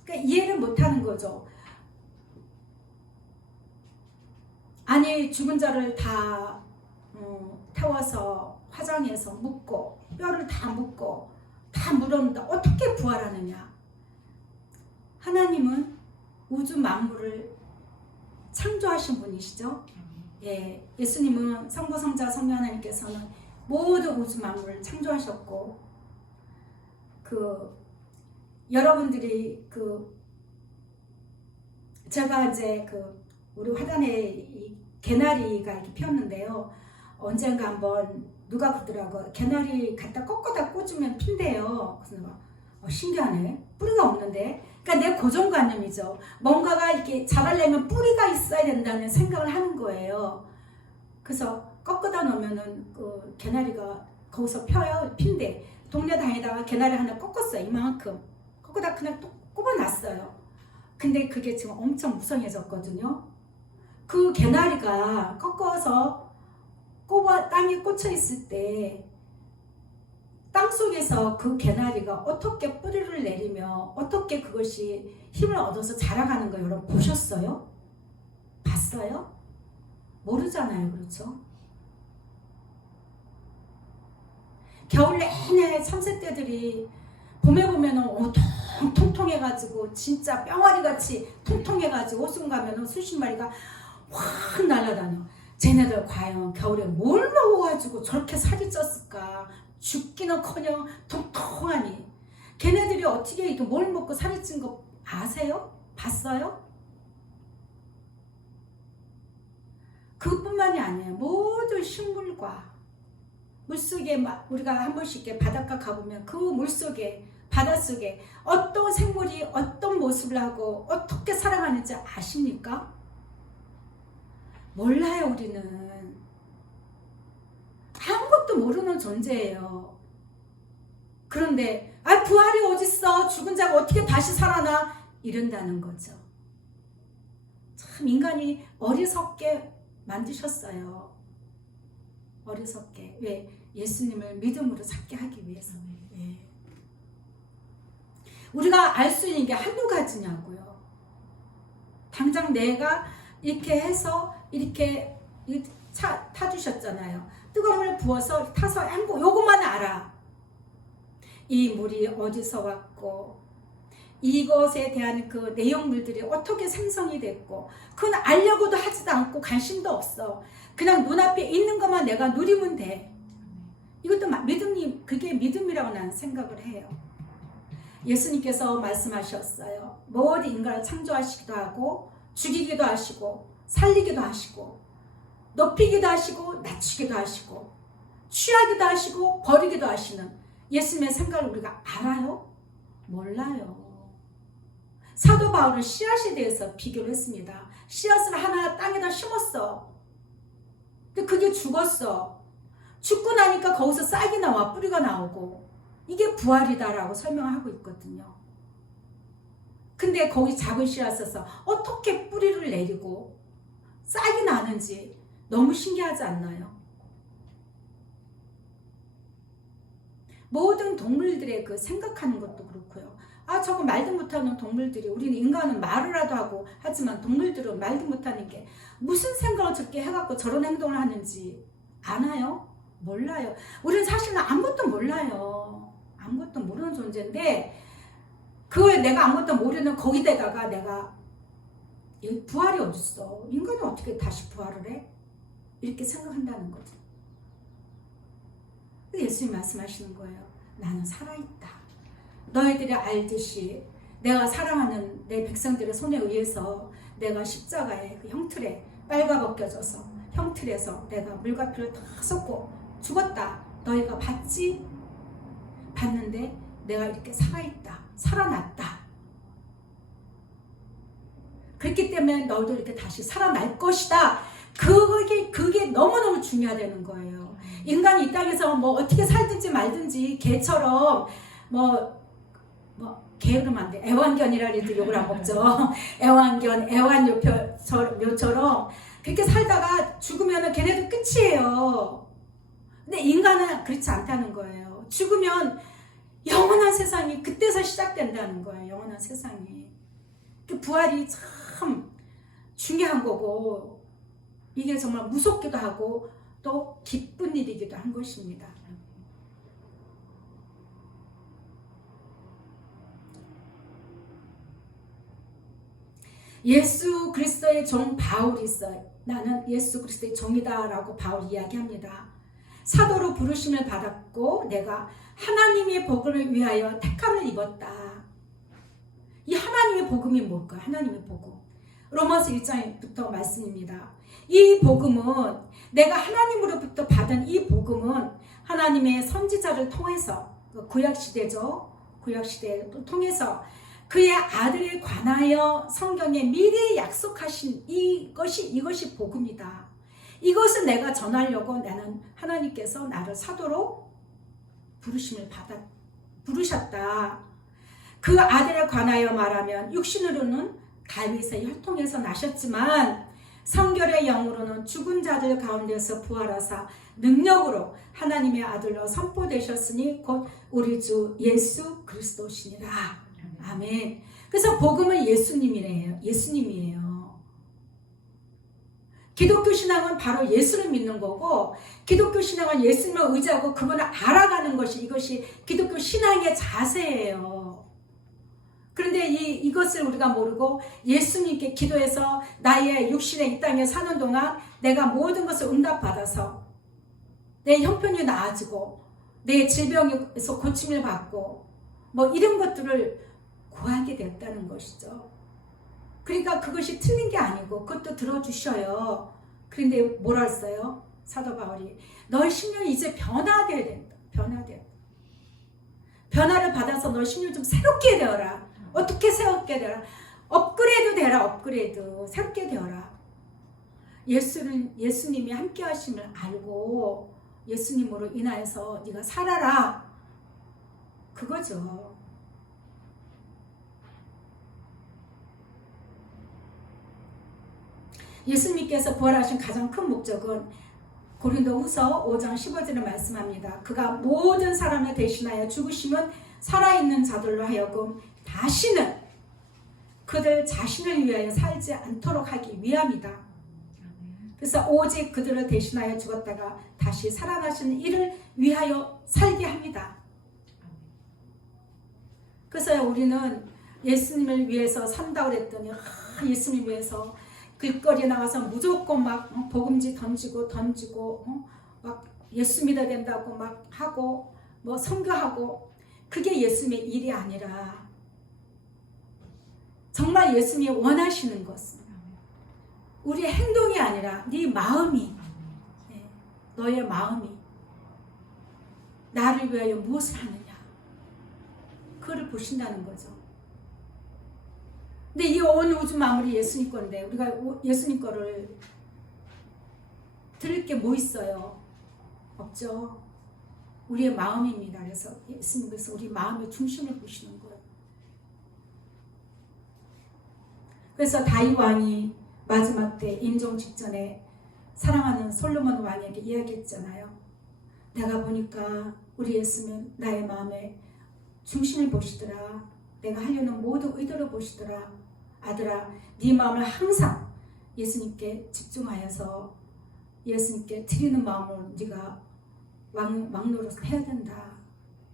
그러니까 이해를 못하는 거죠. 아니, 죽은 자를 다 태워서 화장해서 묻고 뼈를 다 묻고 다 물었는데 어떻게 부활하느냐. 하나님은 우주 만물을 창조하신 분이시죠. 예, 예수님은 성부, 성자, 성령 하나님께서는 모든 우주 만물을 창조하셨고, 여러분들이 제가 이제 우리 화단에 이 개나리가 이렇게 피었는데요. 언젠가 한번 누가 그러더라고요. 개나리 갖다 꺾어다 꽂으면 핀대요. 그래서 신기하네. 뿌리가 없는데. 그러니까 내 고정관념이죠. 뭔가가 이렇게 자라려면 뿌리가 있어야 된다는 생각을 하는 거예요. 그래서 꺾어다 놓으면은 개나리가 거기서 펴요. 핀대. 동네 다니다가 개나리 하나 꺾었어요. 이만큼. 꺾어다 그냥 또 꼽아놨어요. 근데 그게 지금 엄청 무성해졌거든요. 그 개나리가 꺾어서 땅에 꽂혀 있을 때 땅속에서 그 개나리가 어떻게 뿌리를 내리며 어떻게 그것이 힘을 얻어서 자라가는 거 여러분 보셨어요? 봤어요? 모르잖아요. 그렇죠? 겨울 내내 참새떼들이 봄에 보면은 통통해가지고 진짜 뿅아리같이 통통해가지고 호수군 가면은 수십 마리가 확 날아다녀. 쟤네들 과연 겨울에 뭘 먹어가지고 저렇게 살이 쪘을까? 죽기는커녕 통통하니. 걔네들이 어떻게 이렇게 뭘 먹고 살이 찐 거 아세요? 봤어요? 그뿐만이 아니에요. 모든 식물과 물속에 우리가 한 번씩 이렇게 바닷가 가보면 그 물속에 바닷속에 어떤 생물이 어떤 모습을 하고 어떻게 살아가는지 아십니까? 몰라요. 우리는 아무것도 모르는 존재예요. 그런데 부활이 어딨어? 죽은 자가 어떻게 다시 살아나? 이런다는 거죠. 참 인간이 어리석게 만드셨어요. 어리석게. 왜? 예수님을 믿음으로 찾게 하기 위해서. 예. 우리가 알 수 있는 게 한두 가지냐고요. 당장 내가 이렇게 해서 이렇게 타주셨잖아요. 뜨거운 물 부어서 타서 헹고 요것만 알아. 이 물이 어디서 왔고 이것에 대한 그 내용물들이 어떻게 생성이 됐고 그건 알려고도 하지도 않고 관심도 없어. 그냥 눈앞에 있는 것만 내가 누리면 돼. 이것도 믿음이, 그게 믿음이라고 나는 생각을 해요. 예수님께서 말씀하셨어요. 모든 인간을 창조하시기도 하고 죽이기도 하시고 살리기도 하시고 높이기도 하시고 낮추기도 하시고 취하기도 하시고 버리기도 하시는 예수님의 생각을 우리가 알아요? 몰라요. 사도 바울은 씨앗에 대해서 비교를 했습니다. 씨앗을 하나 땅에다 심었어. 근데 그게 죽었어. 죽고 나니까 거기서 싹이 나와 뿌리가 나오고 이게 부활이다라고 설명하고 있거든요. 근데 거기 작은 씨앗에서 어떻게 뿌리를 내리고 싹이 나는지 너무 신기하지 않나요? 모든 동물들의 그 생각하는 것도 그렇고요. 아, 저거 말도 못하는 동물들이, 우리는 인간은 말을라도 하고 하지만 동물들은 말도 못하는 게 무슨 생각을 저렇게 해갖고 저런 행동을 하는지 아나요? 몰라요. 우리는 사실은 아무것도 몰라요. 아무것도 모르는 존재인데 그거에 내가 아무것도 모르는 거기다가 내가 부활이 어딨어? 인간이 어떻게 다시 부활을 해? 이렇게 생각한다는 거죠. 예수님 말씀하시는 거예요. 나는 살아있다. 너희들이 알듯이 내가 사랑하는 내 백성들의 손에 의해서 내가 십자가의 그 형틀에 빨가벗겨져서 형틀에서 내가 물과 피를 다 쏟고 죽었다. 너희가 봤지? 봤는데 내가 이렇게 살아있다. 살아났다. 그렇기 때문에 너희도 이렇게 다시 살아날 것이다. 그게 너무너무 중요하다는 거예요. 인간이 이 땅에서 뭐 어떻게 살든지 말든지 개처럼 게으르면 안 돼. 애완견이라 해도 욕을 안 먹죠. 애완묘처럼 그렇게 살다가 죽으면 걔네도 끝이에요. 근데 인간은 그렇지 않다는 거예요. 죽으면 영원한 세상이 그때서 시작된다는 거예요. 영원한 세상이. 그 부활이 참 중요한 거고 이게 정말 무섭기도 하고 또 기쁜 일이기도 한 것입니다. 예수 그리스도의 종 바울이 있어요. 나는 예수 그리스도의 종이다 라고 바울이 이야기합니다. 사도로 부르심을 받았고 내가 하나님의 복음을 위하여 택함을 입었다. 이 하나님의 복음이 뭘까요? 하나님의 복음. 로마서 1장부터 말씀입니다. 이 복음은 내가 하나님으로부터 받은 이 복음은 하나님의 선지자를 통해서 구약시대죠. 구약시대를 통해서 그의 아들에 관하여 성경에 미리 약속하신 이것이 복음이다. 이것을 내가 전하려고 나는 하나님께서 나를 사도로 부르셨다. 그 아들에 관하여 말하면 육신으로는 다윗의 혈통에서 나셨지만 성결의 영으로는 죽은 자들 가운데서 부활하사 능력으로 하나님의 아들로 선포되셨으니 곧 우리 주 예수 그리스도시니라. 아멘. 그래서 복음은 예수님이에요. 기독교 신앙은 바로 예수를 믿는 거고 기독교 신앙은 예수님을 의지하고 그분을 알아가는 것이 이것이 기독교 신앙의 자세예요. 그런데 이것을 우리가 모르고 예수님께 기도해서 나의 육신의 이 땅에 사는 동안 내가 모든 것을 응답받아서 내 형편이 나아지고 내 질병에서 고침을 받고 이런 것들을 구하게 됐다는 것이죠. 그러니까 그것이 틀린 게 아니고 그것도 들어주셔요. 그런데 뭐라 했어요? 사도 바울이 너의 심령이 이제 변화되어야 된다. 변화를 받아서 너의 심령이 좀 새롭게 되어라. 어떻게 새롭게 되어라? 업그레이드 되라. 업그레이드. 새롭게 되어라. 예수님이 함께 하심을 알고 예수님으로 인하여서 네가 살아라. 그거죠. 예수님께서 부활하신 가장 큰 목적은 고린도후서 5장 15절에 말씀합니다. 그가 모든 사람을 대신하여 죽으심은 살아있는 자들로 하여금 다시는 그들 자신을 위하여 살지 않도록 하기 위함이다. 그래서 오직 그들을 대신하여 죽었다가 다시 살아나시는 이를 위하여 살게 합니다. 그래서 우리는 예수님을 위해서 산다고 그랬더니 예수님 위해서 길거리에 나가서 무조건 막 복음지 던지고 막 예수 믿어야 된다고 막 하고 뭐 선교하고, 그게 예수님의 일이 아니라 정말 예수님이 원하시는 것은 우리의 행동이 아니라 네 마음이, 너의 마음이 나를 위하여 무엇을 하느냐, 그거를 보신다는 거죠. 근데 이 온 우주 만물이 예수님 건데 우리가 예수님 거를 들을 게 뭐 있어요? 없죠. 우리의 마음입니다. 그래서 예수님께서 우리 마음의 중심을 보시는 거예요. 그래서 다윗 왕이 마지막 때 임종 직전에 사랑하는 솔로몬 왕에게 이야기했잖아요. 내가 보니까 우리 예수는 나의 마음의 중심을 보시더라. 내가 하려는 모든 의도를 보시더라. 아들아, 네 마음을 항상 예수님께 집중하여서 예수님께 드리는 마음으로 네가 왕노릇을 해야 된다.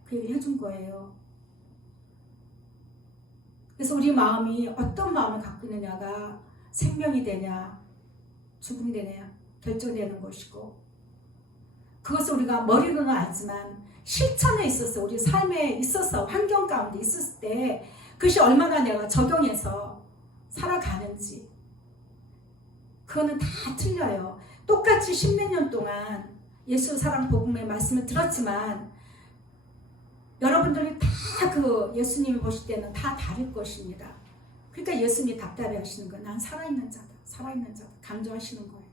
그 얘기를 해준 거예요. 그래서 우리 마음이 어떤 마음을 갖고 있느냐가 생명이 되냐 죽음 되냐 결정되는 것이고, 그것을 우리가 머리로는 알지만 실천에 있어서 우리 삶에 있어서 환경 가운데 있었을 때 그것이 얼마나 내가 적용해서 살아가는지, 그거는 다 틀려요. 똑같이 10몇 년 동안 예수 사랑 복음의 말씀을 들었지만 여러분들이 다 그 예수님이 보실 때는 다 다를 것입니다. 그러니까 예수님이 답답해 하시는 거예요. 난 살아있는 자다. 살아있는 자다. 강조하시는 거예요.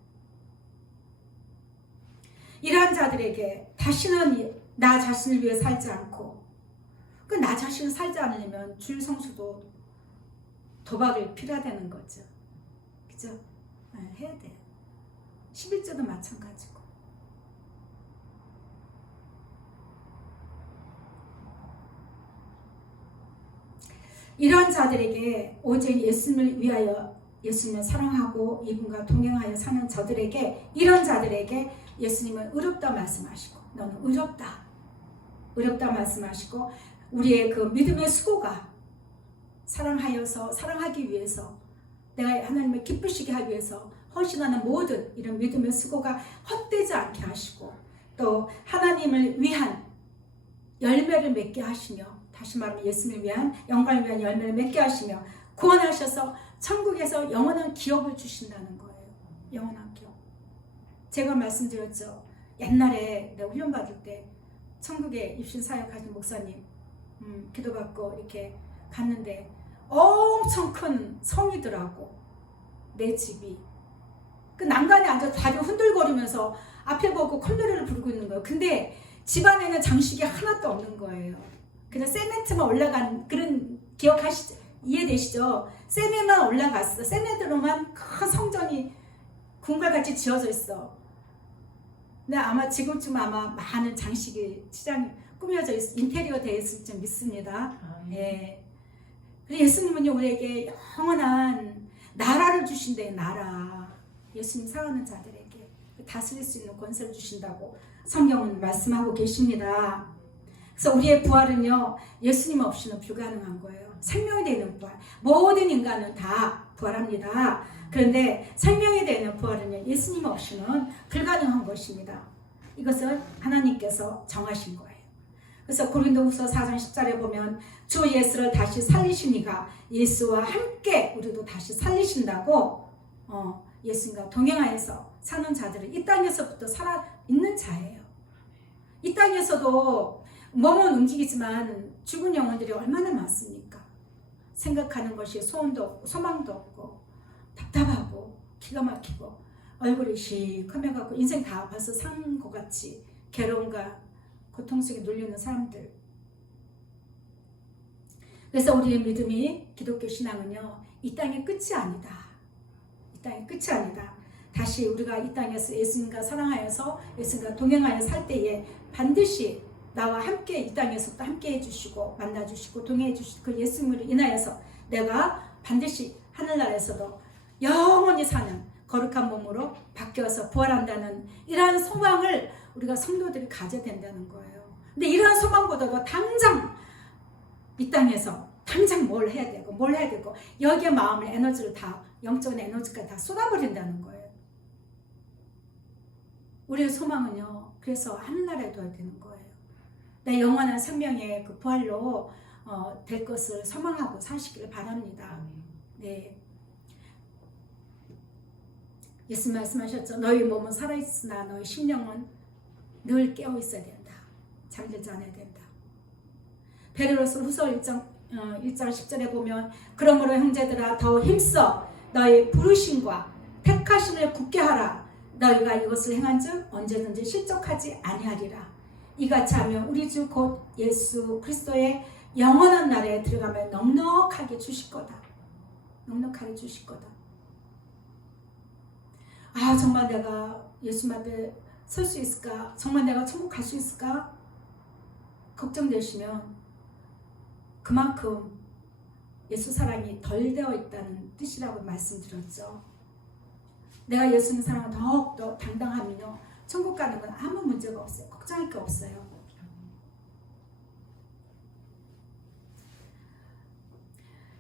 이러한 자들에게 다시는 나 자신을 위해 살지 않고, 그 나 자신을 살지 않으려면 주일 성수도 도박을 필요하다는 거죠. 그죠? 네, 해야 돼요. 11조도 마찬가지고. 이러한 자들에게 오직 예수님을 위하여 예수님을 사랑하고 이분과 동행하여 사는 저들에게, 이런 자들에게 예수님은 의롭다 말씀하시고, 너는 의롭다 말씀하시고, 우리의 그 믿음의 수고가 사랑하여서 사랑하기 위해서, 내가 하나님을 기쁘시게 하기 위해서 헌신하는 모든 이런 믿음의 수고가 헛되지 않게 하시고, 또 하나님을 위한 열매를 맺게 하시며, 다시 말하면 예수님을 위한 영광을 위한 열매를 맺게 하시며 구원하셔서 천국에서 영원한 기업을 주신다는 거예요. 영원한 기업. 제가 말씀드렸죠. 옛날에 내가 훈련 받을 때 천국에 입신 사역하신 목사님 기도받고 이렇게 갔는데 엄청 큰 성이더라고. 내 집이. 그 난간에 앉아서 다리 흔들거리면서 앞에 보고 콧노래를 부르고 있는 거예요. 근데 집안에는 장식이 하나도 없는 거예요. 그냥 세멘트만 올라간 그런 이해되시죠? 세멘만 올라갔어. 세멘트로만 큰 성전이 궁궐같이 지어져 있어. 근데 아마 지금쯤 아마 많은 장식이 시장에 꾸며져 있어, 인테리어 되어 있을 줄 믿습니다. 예. 그리고 예수님은요, 우리에게 영원한 나라를 주신대. 나라. 예수님 사랑하는 자들에게 다스릴 수 있는 권세를 주신다고 성경은 말씀하고 계십니다. 그래서 우리의 부활은요, 예수님 없이는 불가능한 거예요. 생명이 되는 부활. 모든 인간은 다 부활합니다. 그런데 생명이 되는 부활은요, 예수님 없이는 불가능한 것입니다. 이것을 하나님께서 정하신 거예요. 그래서 고린도후서 4장 10절에 보면 주 예수를 다시 살리시니가 예수와 함께 우리도 다시 살리신다고, 예수님과 동행하여서 사는 자들은 이 땅에서부터 살아있는 자예요. 이 땅에서도 몸은 움직이지만 죽은 영혼들이 얼마나 많습니까? 생각하는 것이 소원도 없고 소망도 없고 답답하고 기가 막히고 얼굴이 시커매갖고 인생 다 벌써 산 것 같이 괴로움과 고통 속에 눌리는 사람들. 그래서 우리의 믿음이, 기독교 신앙은요, 이 땅의 끝이 아니다. 이 땅의 끝이 아니다. 다시 우리가 이 땅에서 예수님과 사랑하여서 예수님과 동행하여 살 때에 반드시 나와 함께 이 땅에서 또 함께 해주시고 만나주시고 동행해주시고 그 예수님으로 인하여서 내가 반드시 하늘나라에서도 영원히 사는 거룩한 몸으로 바뀌어서 부활한다는 이러한 소망을 우리가 성도들이 가져야 된다는 거예요. 근데 이러한 소망보다도 당장 이 땅에서 당장 뭘 해야 되고 여기에 마음을 에너지를 다 영적인 에너지까지 다 쏟아버린다는 거예요. 우리의 소망은요. 그래서 하늘나라에 둬야 되는 거예요. 내 영원한 생명의 그 부활로 될 것을 소망하고 사시기를 바랍니다. 네. 예수 말씀하셨죠. 너희 몸은 살아있으나 너희 심령은 늘 깨어 있어야 된다. 잠들지 않아야 된다. 베드로서 후서 1장 10절에 보면 그러므로 형제들아 더욱 힘써 너희 부르심과 택하심을 굳게 하라. 너희가 이것을 행한즉 언제든지 실족하지 아니하리라. 이같이 하면 우리 주 곧 예수 그리스도의 영원한 나라에 들어가면 넉넉하게 주실 거다. 넉넉하게 주실 거다. 아 정말 내가 예수 앞에 설 수 있을까? 정말 내가 천국 갈 수 있을까? 걱정되시면 그만큼 예수 사랑이 덜 되어 있다는 뜻이라고 말씀드렸죠. 내가 예수님 사랑을 더욱더 당당하면요. 천국 가는 건 아무 문제가 없어요. 걱정할 게 없어요.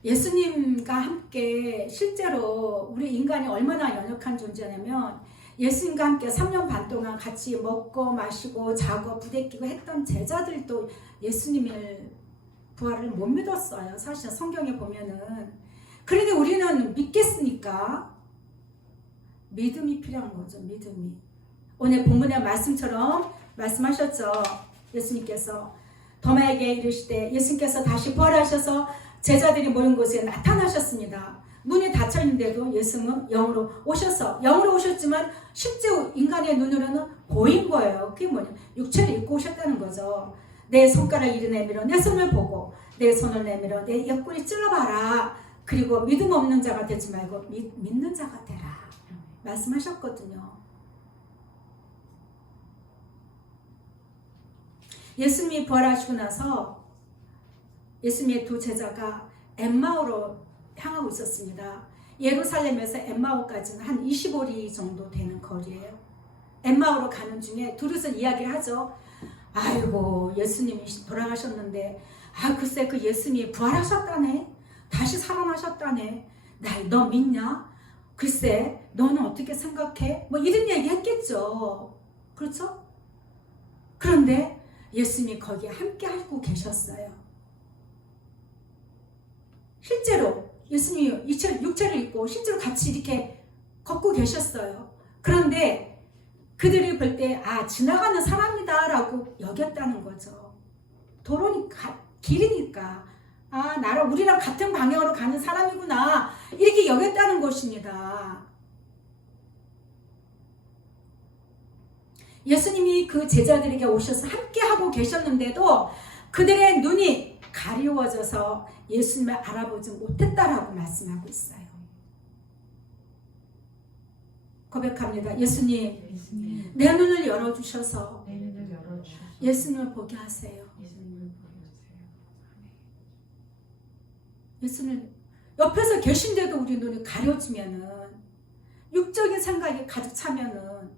예수님과 함께 실제로 우리 인간이 얼마나 연약한 존재냐면 예수님과 함께 3년 반 동안 같이 먹고 마시고 자고 부대끼고 했던 제자들도 예수님을 부활을 못 믿었어요. 사실 성경에 보면은. 그런데 우리는 믿겠습니까? 믿음이 필요한 거죠. 믿음이. 오늘 본문의 말씀처럼 말씀하셨죠. 예수님께서 도마에게 이르시되 예수님께서 다시 부활하셔서 제자들이 모인 곳에 나타나셨습니다. 문이 닫혀 있는데도 예수님은 영으로 오셨지만 실제 인간의 눈으로는 보인 거예요. 그게 뭐냐? 육체를 입고 오셨다는 거죠. 내 손가락을 이리 내밀어 내 손을 보고 내 손을 내밀어 내 옆구리 찔러봐라. 그리고 믿음 없는 자가 되지 말고 믿는 자가 되라. 말씀하셨거든요. 예수님이 부활하시고 나서 예수님의 두 제자가 엠마오로 향하고 있었습니다. 예루살렘에서 엠마오까지는 한 25리 정도 되는 거리예요. 엠마오로 가는 중에 둘이서 이야기를 하죠. 아이고 예수님이 돌아가셨는데 글쎄 그 예수님이 부활하셨다네. 다시 살아나셨다네. 너 믿냐? 글쎄 너는 어떻게 생각해? 뭐 이런 얘기 했겠죠. 그렇죠? 그런데 예수님이 거기에 함께 하고 계셨어요. 실제로 예수님이 육체를 입고 실제로 같이 이렇게 걷고 계셨어요. 그런데 그들이 볼 때 지나가는 사람이다 라고 여겼다는 거죠. 도로니까 길이니까 우리랑 같은 방향으로 가는 사람이구나 이렇게 여겼다는 것입니다. 예수님이 그 제자들에게 오셔서 함께 하고 계셨는데도 그들의 눈이 가리워져서 예수님을 알아보지 못했다라고 말씀하고 있어요. 고백합니다. 예수님, 내 눈을 열어주셔서 예수님을 보게 하세요. 예수님 옆에서 계신데도 우리 눈이 가려지면은 육적인 생각이 가득 차면은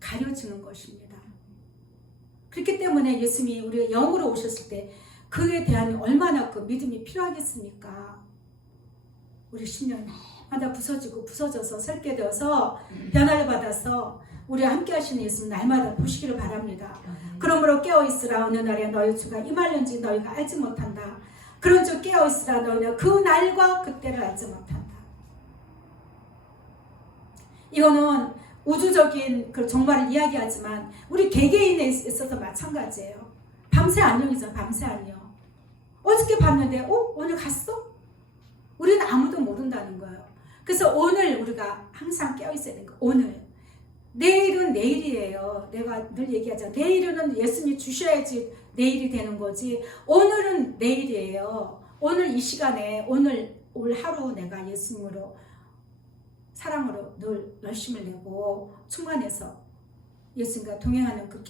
가려지는 것입니다. 그렇기 때문에 예수님이 우리가 영으로 오셨을 때 그에 대한 얼마나 그 믿음이 필요하겠습니까? 우리 심령이 날마다 부서져서 설게 되어서 변화를 받아서 우리와 함께 하시는 예수님 날마다 보시기를 바랍니다. 그러므로 깨어있으라. 어느 날에 너희 주가 임할는지 너희가 알지 못한다. 그런 줄 깨어있으라. 너희는 그 날과 그때를 알지 못한다. 이거는 우주적인 그 정말을 이야기하지만 우리 개개인에 있어서 마찬가지예요. 밤새 안녕이죠. 밤새 안녕. 어저께 봤는데 오늘 갔어? 우리는 아무도 모른다는 거예요. 그래서 오늘 우리가 항상 깨어있어야 되는 거예요. 오늘. 내일은 내일이에요. 내가 늘 얘기하잖아. 내일은 예수님이 주셔야지 내일이 되는 거지. 오늘은 내일이에요. 오늘 이 시간에 올 하루 내가 예수님으로 사랑으로 늘 열심을 내고 충만해서 예수님과 동행하는 그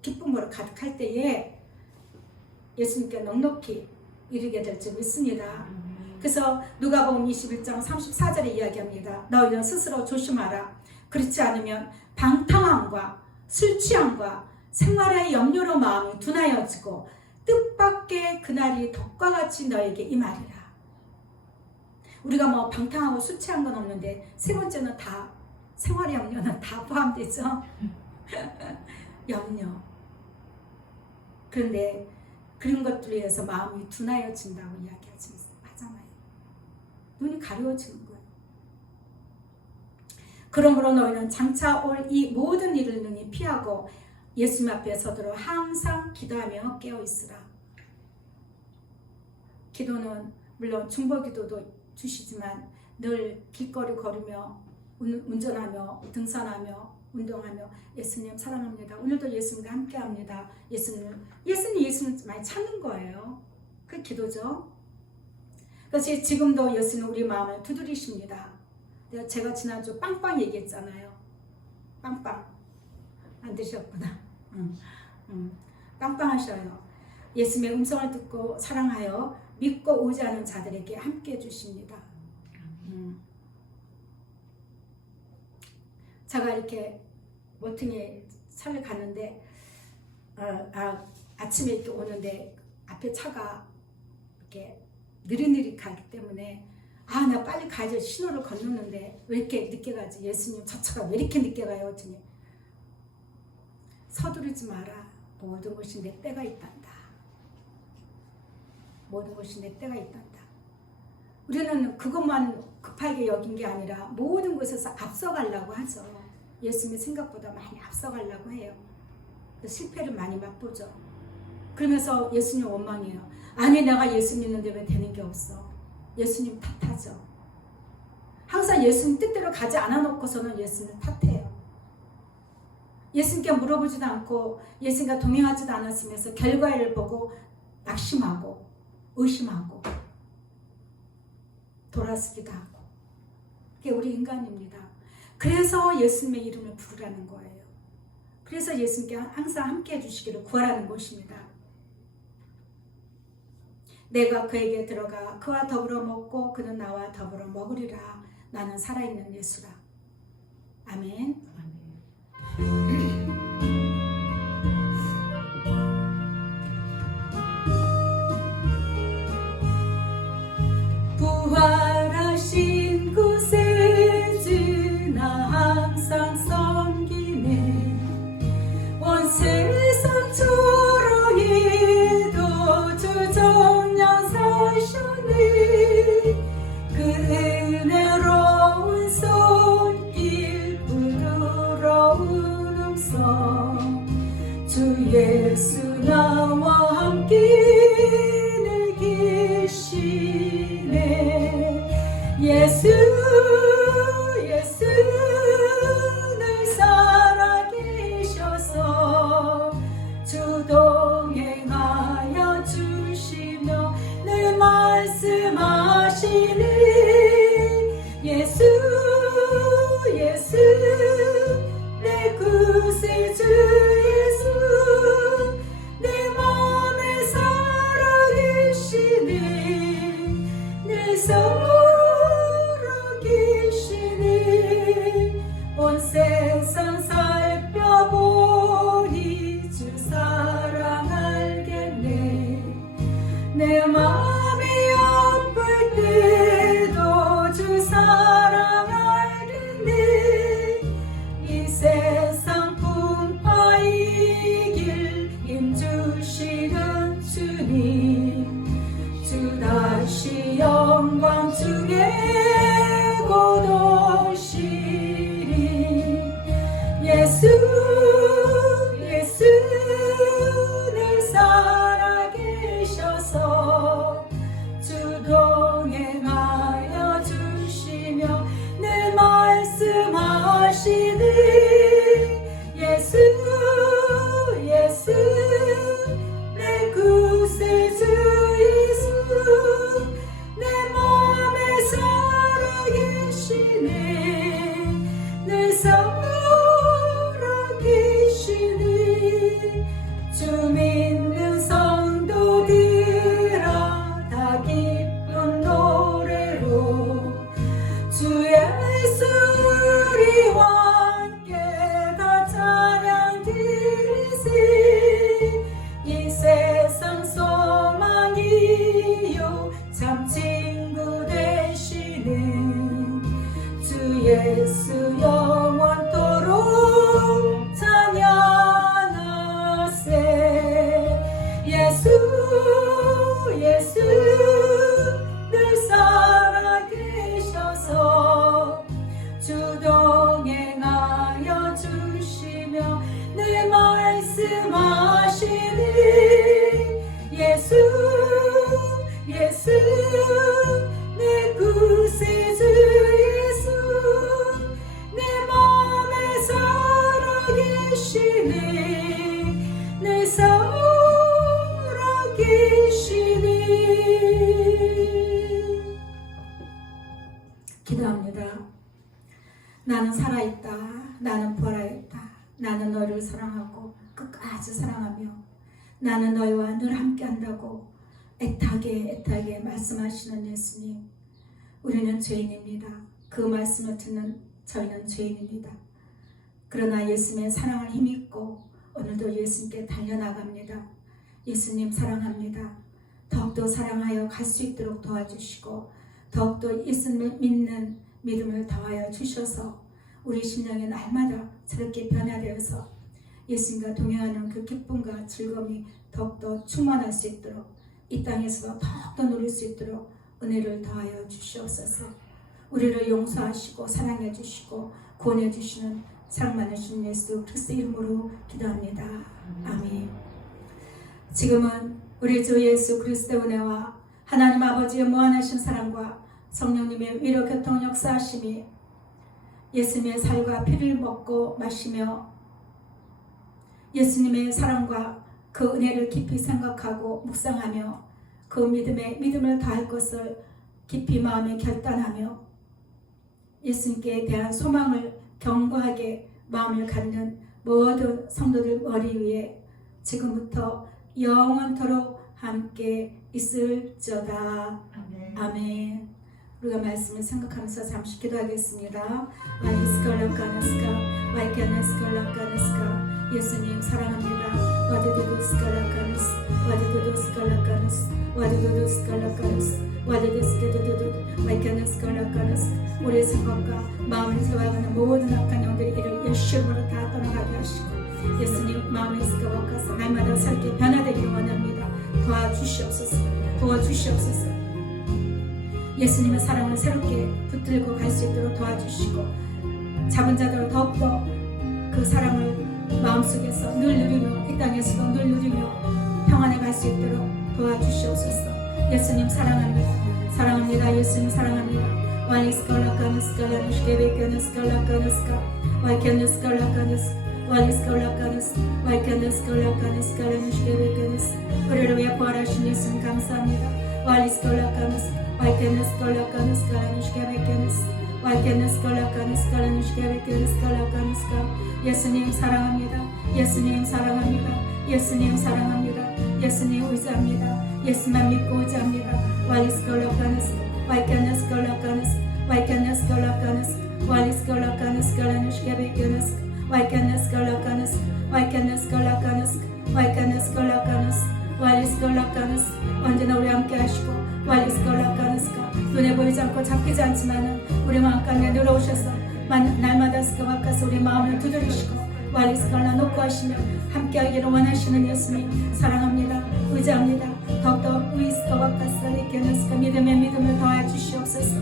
기쁨으로 가득할 때에 예수님께 넉넉히 이르게 될 줄 믿습니다. 그래서 누가복음 21장 34절에 이야기합니다. 너희는 스스로 조심하라. 그렇지 않으면 방탕함과 술 취함과 생활의 염려로 마음이 둔하여지고 뜻밖의 그날이 덕과 같이 너에게 임하리라. 우리가 뭐 방탕하고 술 취한 건 없는데 세 번째는 다 생활의 염려는 다 포함되죠. 염려. 그런데 그런 것들에 의해서 마음이 둔하여진다고 하잖아요. 눈이 가려워지는 거예요. 그러므로 너희는 장차 올 이 모든 일을 능히 피하고 예수님 앞에 서도록 항상 기도하며 깨어있으라. 기도는 물론 중보기도도 주시지만 늘 길거리 걸으며 운전하며 등산하며 운동하며 예수님 사랑합니다. 오늘도 예수님과 함께합니다. 예수님 많이 찾는 거예요. 그 기도죠. 그래서 지금도 예수님 우리 마음을 두드리십니다. 제가 지난주 빵빵 얘기했잖아요. 빵빵 안 드셨구나. 빵빵 하셔요. 예수님의 음성을 듣고 사랑하여 믿고 의지하는 자들에게 함께 해주십니다. 제가 이렇게 모퉁이 차를 가는데 아침에 이렇게 오는데 앞에 차가 이렇게 느릿느릿 가기 때문에 나 빨리 가야지 신호를 건너는데 왜 이렇게 늦게 가지? 예수님 저 차가 왜 이렇게 늦게 가요? 했더니 서두르지 마라. 모든 것이 내 때가 있단다. 모든 것이 내 때가 있단다. 우리는 그것만 급하게 여긴 게 아니라 모든 것에서 앞서가려고 하죠. 예수님이 생각보다 많이 앞서가려고 해요. 실패를 많이 맛보죠. 그러면서 예수님 원망해요. 아니 내가 예수 믿는데 왜 되는 게 없어. 예수님 탓하죠. 항상 예수님 뜻대로 가지 않아 놓고서는 예수님 탓해요. 예수님께 물어보지도 않고 예수님과 동행하지도 않았으면서 결과를 보고 낙심하고 의심하고 돌아서기도 하고. 그게 우리 인간입니다. 그래서 예수님의 이름을 부르라는 거예요. 그래서 예수님께 항상 함께 해주시기를 구하라는 것입니다. 내가 그에게 들어가 그와 더불어 먹고 그는 나와 더불어 먹으리라. 나는 살아있는 예수라. 아멘. 부활하신 그 세주나 항상 섬기네. 온 세상 초로이도 주 정령 사시네. 그 은혜로운 손길 부드러운 음성 주 예수 나와 함께 늘 계시네. 예수 늘 살아계셔서 주 동행하여 주시며 늘 말씀하시니. 예수 내 구세주 예수 내 맘에 살아계시니. 늘 살아계시니. 온 세상 살펴보니 주 사랑 알겠네. 내 마음이 아플 때도 주 사랑 알겠네. 이 세상 풍파 이길 힘주시는 주님 주 다시 영광 중에 곧 오시리. 예수 늘 살아계셔서 주 동행하여 주시며 늘 말씀하시니. 예수 내 구세주 예수 내 맘에 살아계시네. 늘 살아계시네. 예수 늘 살아계셔서 주동행하여 주시며 늘 말씀하시니 예수 내 구세주 예수 내 맘에 살아계시니 늘 살아계시니. 기도합니다. 나는 살아있다. 나는 부활하였다. 나는 너를 사랑하고 끝까지 사랑하며 나는 너희와 늘 함께한다고 애타게 말씀하시는 예수님, 우리는 죄인입니다. 그 말씀을 듣는 저희는 죄인입니다. 그러나 예수님의 사랑을 힘입고 오늘도 예수님께 달려나갑니다. 예수님 사랑합니다. 더욱더 사랑하여 갈 수 있도록 도와주시고 더욱더 예수님을 믿는 믿음을 더하여 주셔서 우리 심령이 날마다 새롭게 변화되어서 예수님과 동행하는 그 기쁨과 즐거움이 더욱더 충만할 수 있도록 이 땅에서도 더욱더 누릴 수 있도록 은혜를 더하여 주시옵소서. 우리를 용서하시고 사랑해 주시고 구원해 주시는 사랑 많으신 예수 그리스도 이름으로 기도합니다. 아멘. 지금은 우리 주 예수 그리스도의 은혜와 하나님 아버지의 무한하신 사랑과 성령님의 위로 교통 역사하심이 예수님의 살과 피를 먹고 마시며 예수님의 사랑과 그 은혜를 깊이 생각하고 묵상하며 그 믿음을 다할 것을 깊이 마음에 결단하며 예수님께 대한 소망을 견고하게 마음을 갖는 모든 성도들 머리 위에 지금부터 영원토록 함께 있을지어다. 아멘. 우리가 말씀을 생각하면서 잠시 기도하겠습니다. 예수님 사랑합니다. 우리의 생각과 마음을 세워가는 모든 악한 영들이 이를 예수님으로 다 떠나가게 하시고 예수님 마음의 습관과 같아서 날마다 새롭게 변화되기를 원합니다. 도와주시옵소서. 예수님의 사랑을 새롭게 붙들고 갈 수 있도록 도와주시고 잡은 자들은 더욱더 그 사랑을 마음속에서 늘 누리며 이 땅에서도 늘 누리며 평안에 갈 수 있도록 도와주시옵소서. 예수님 사랑합니다. 예수님 사랑합니다. 우리를 위해 부활하신 예수님 감사합니다. 예수님 사랑합니다. 예수님 의지합니다. 예수만 믿고 의지합니다. 언제나 우리 함께 하시고 눈에 보이지 않고 잡히지 않지만 우리 마음 가운데 늘어오셔서 날마다 스카와가서 우리 마음을 두드리시고 놓고 하시며 함께하기를 원하시는 예수님 사랑합니다. 의지합니다. 더욱더 위스카와가서 믿음의 믿음을 더하여 주시옵소서.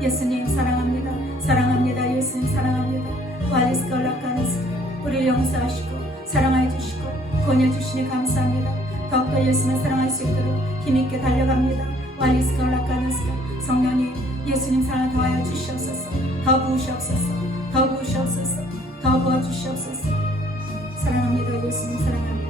예수님 사랑합니다. 예수님 사랑합니다. 우리를 용서하시고 사랑해 주시고 구원해 주시니 감사합니다. 더욱더 예수님을 사랑할 수 있도록 힘있게 달려갑니다. 성령님 예수님 사랑을 더하여 주시옵소서. 더 부으시옵소서. 더 부어주시옵소서. 사랑합니다. 예수님 사랑합니다.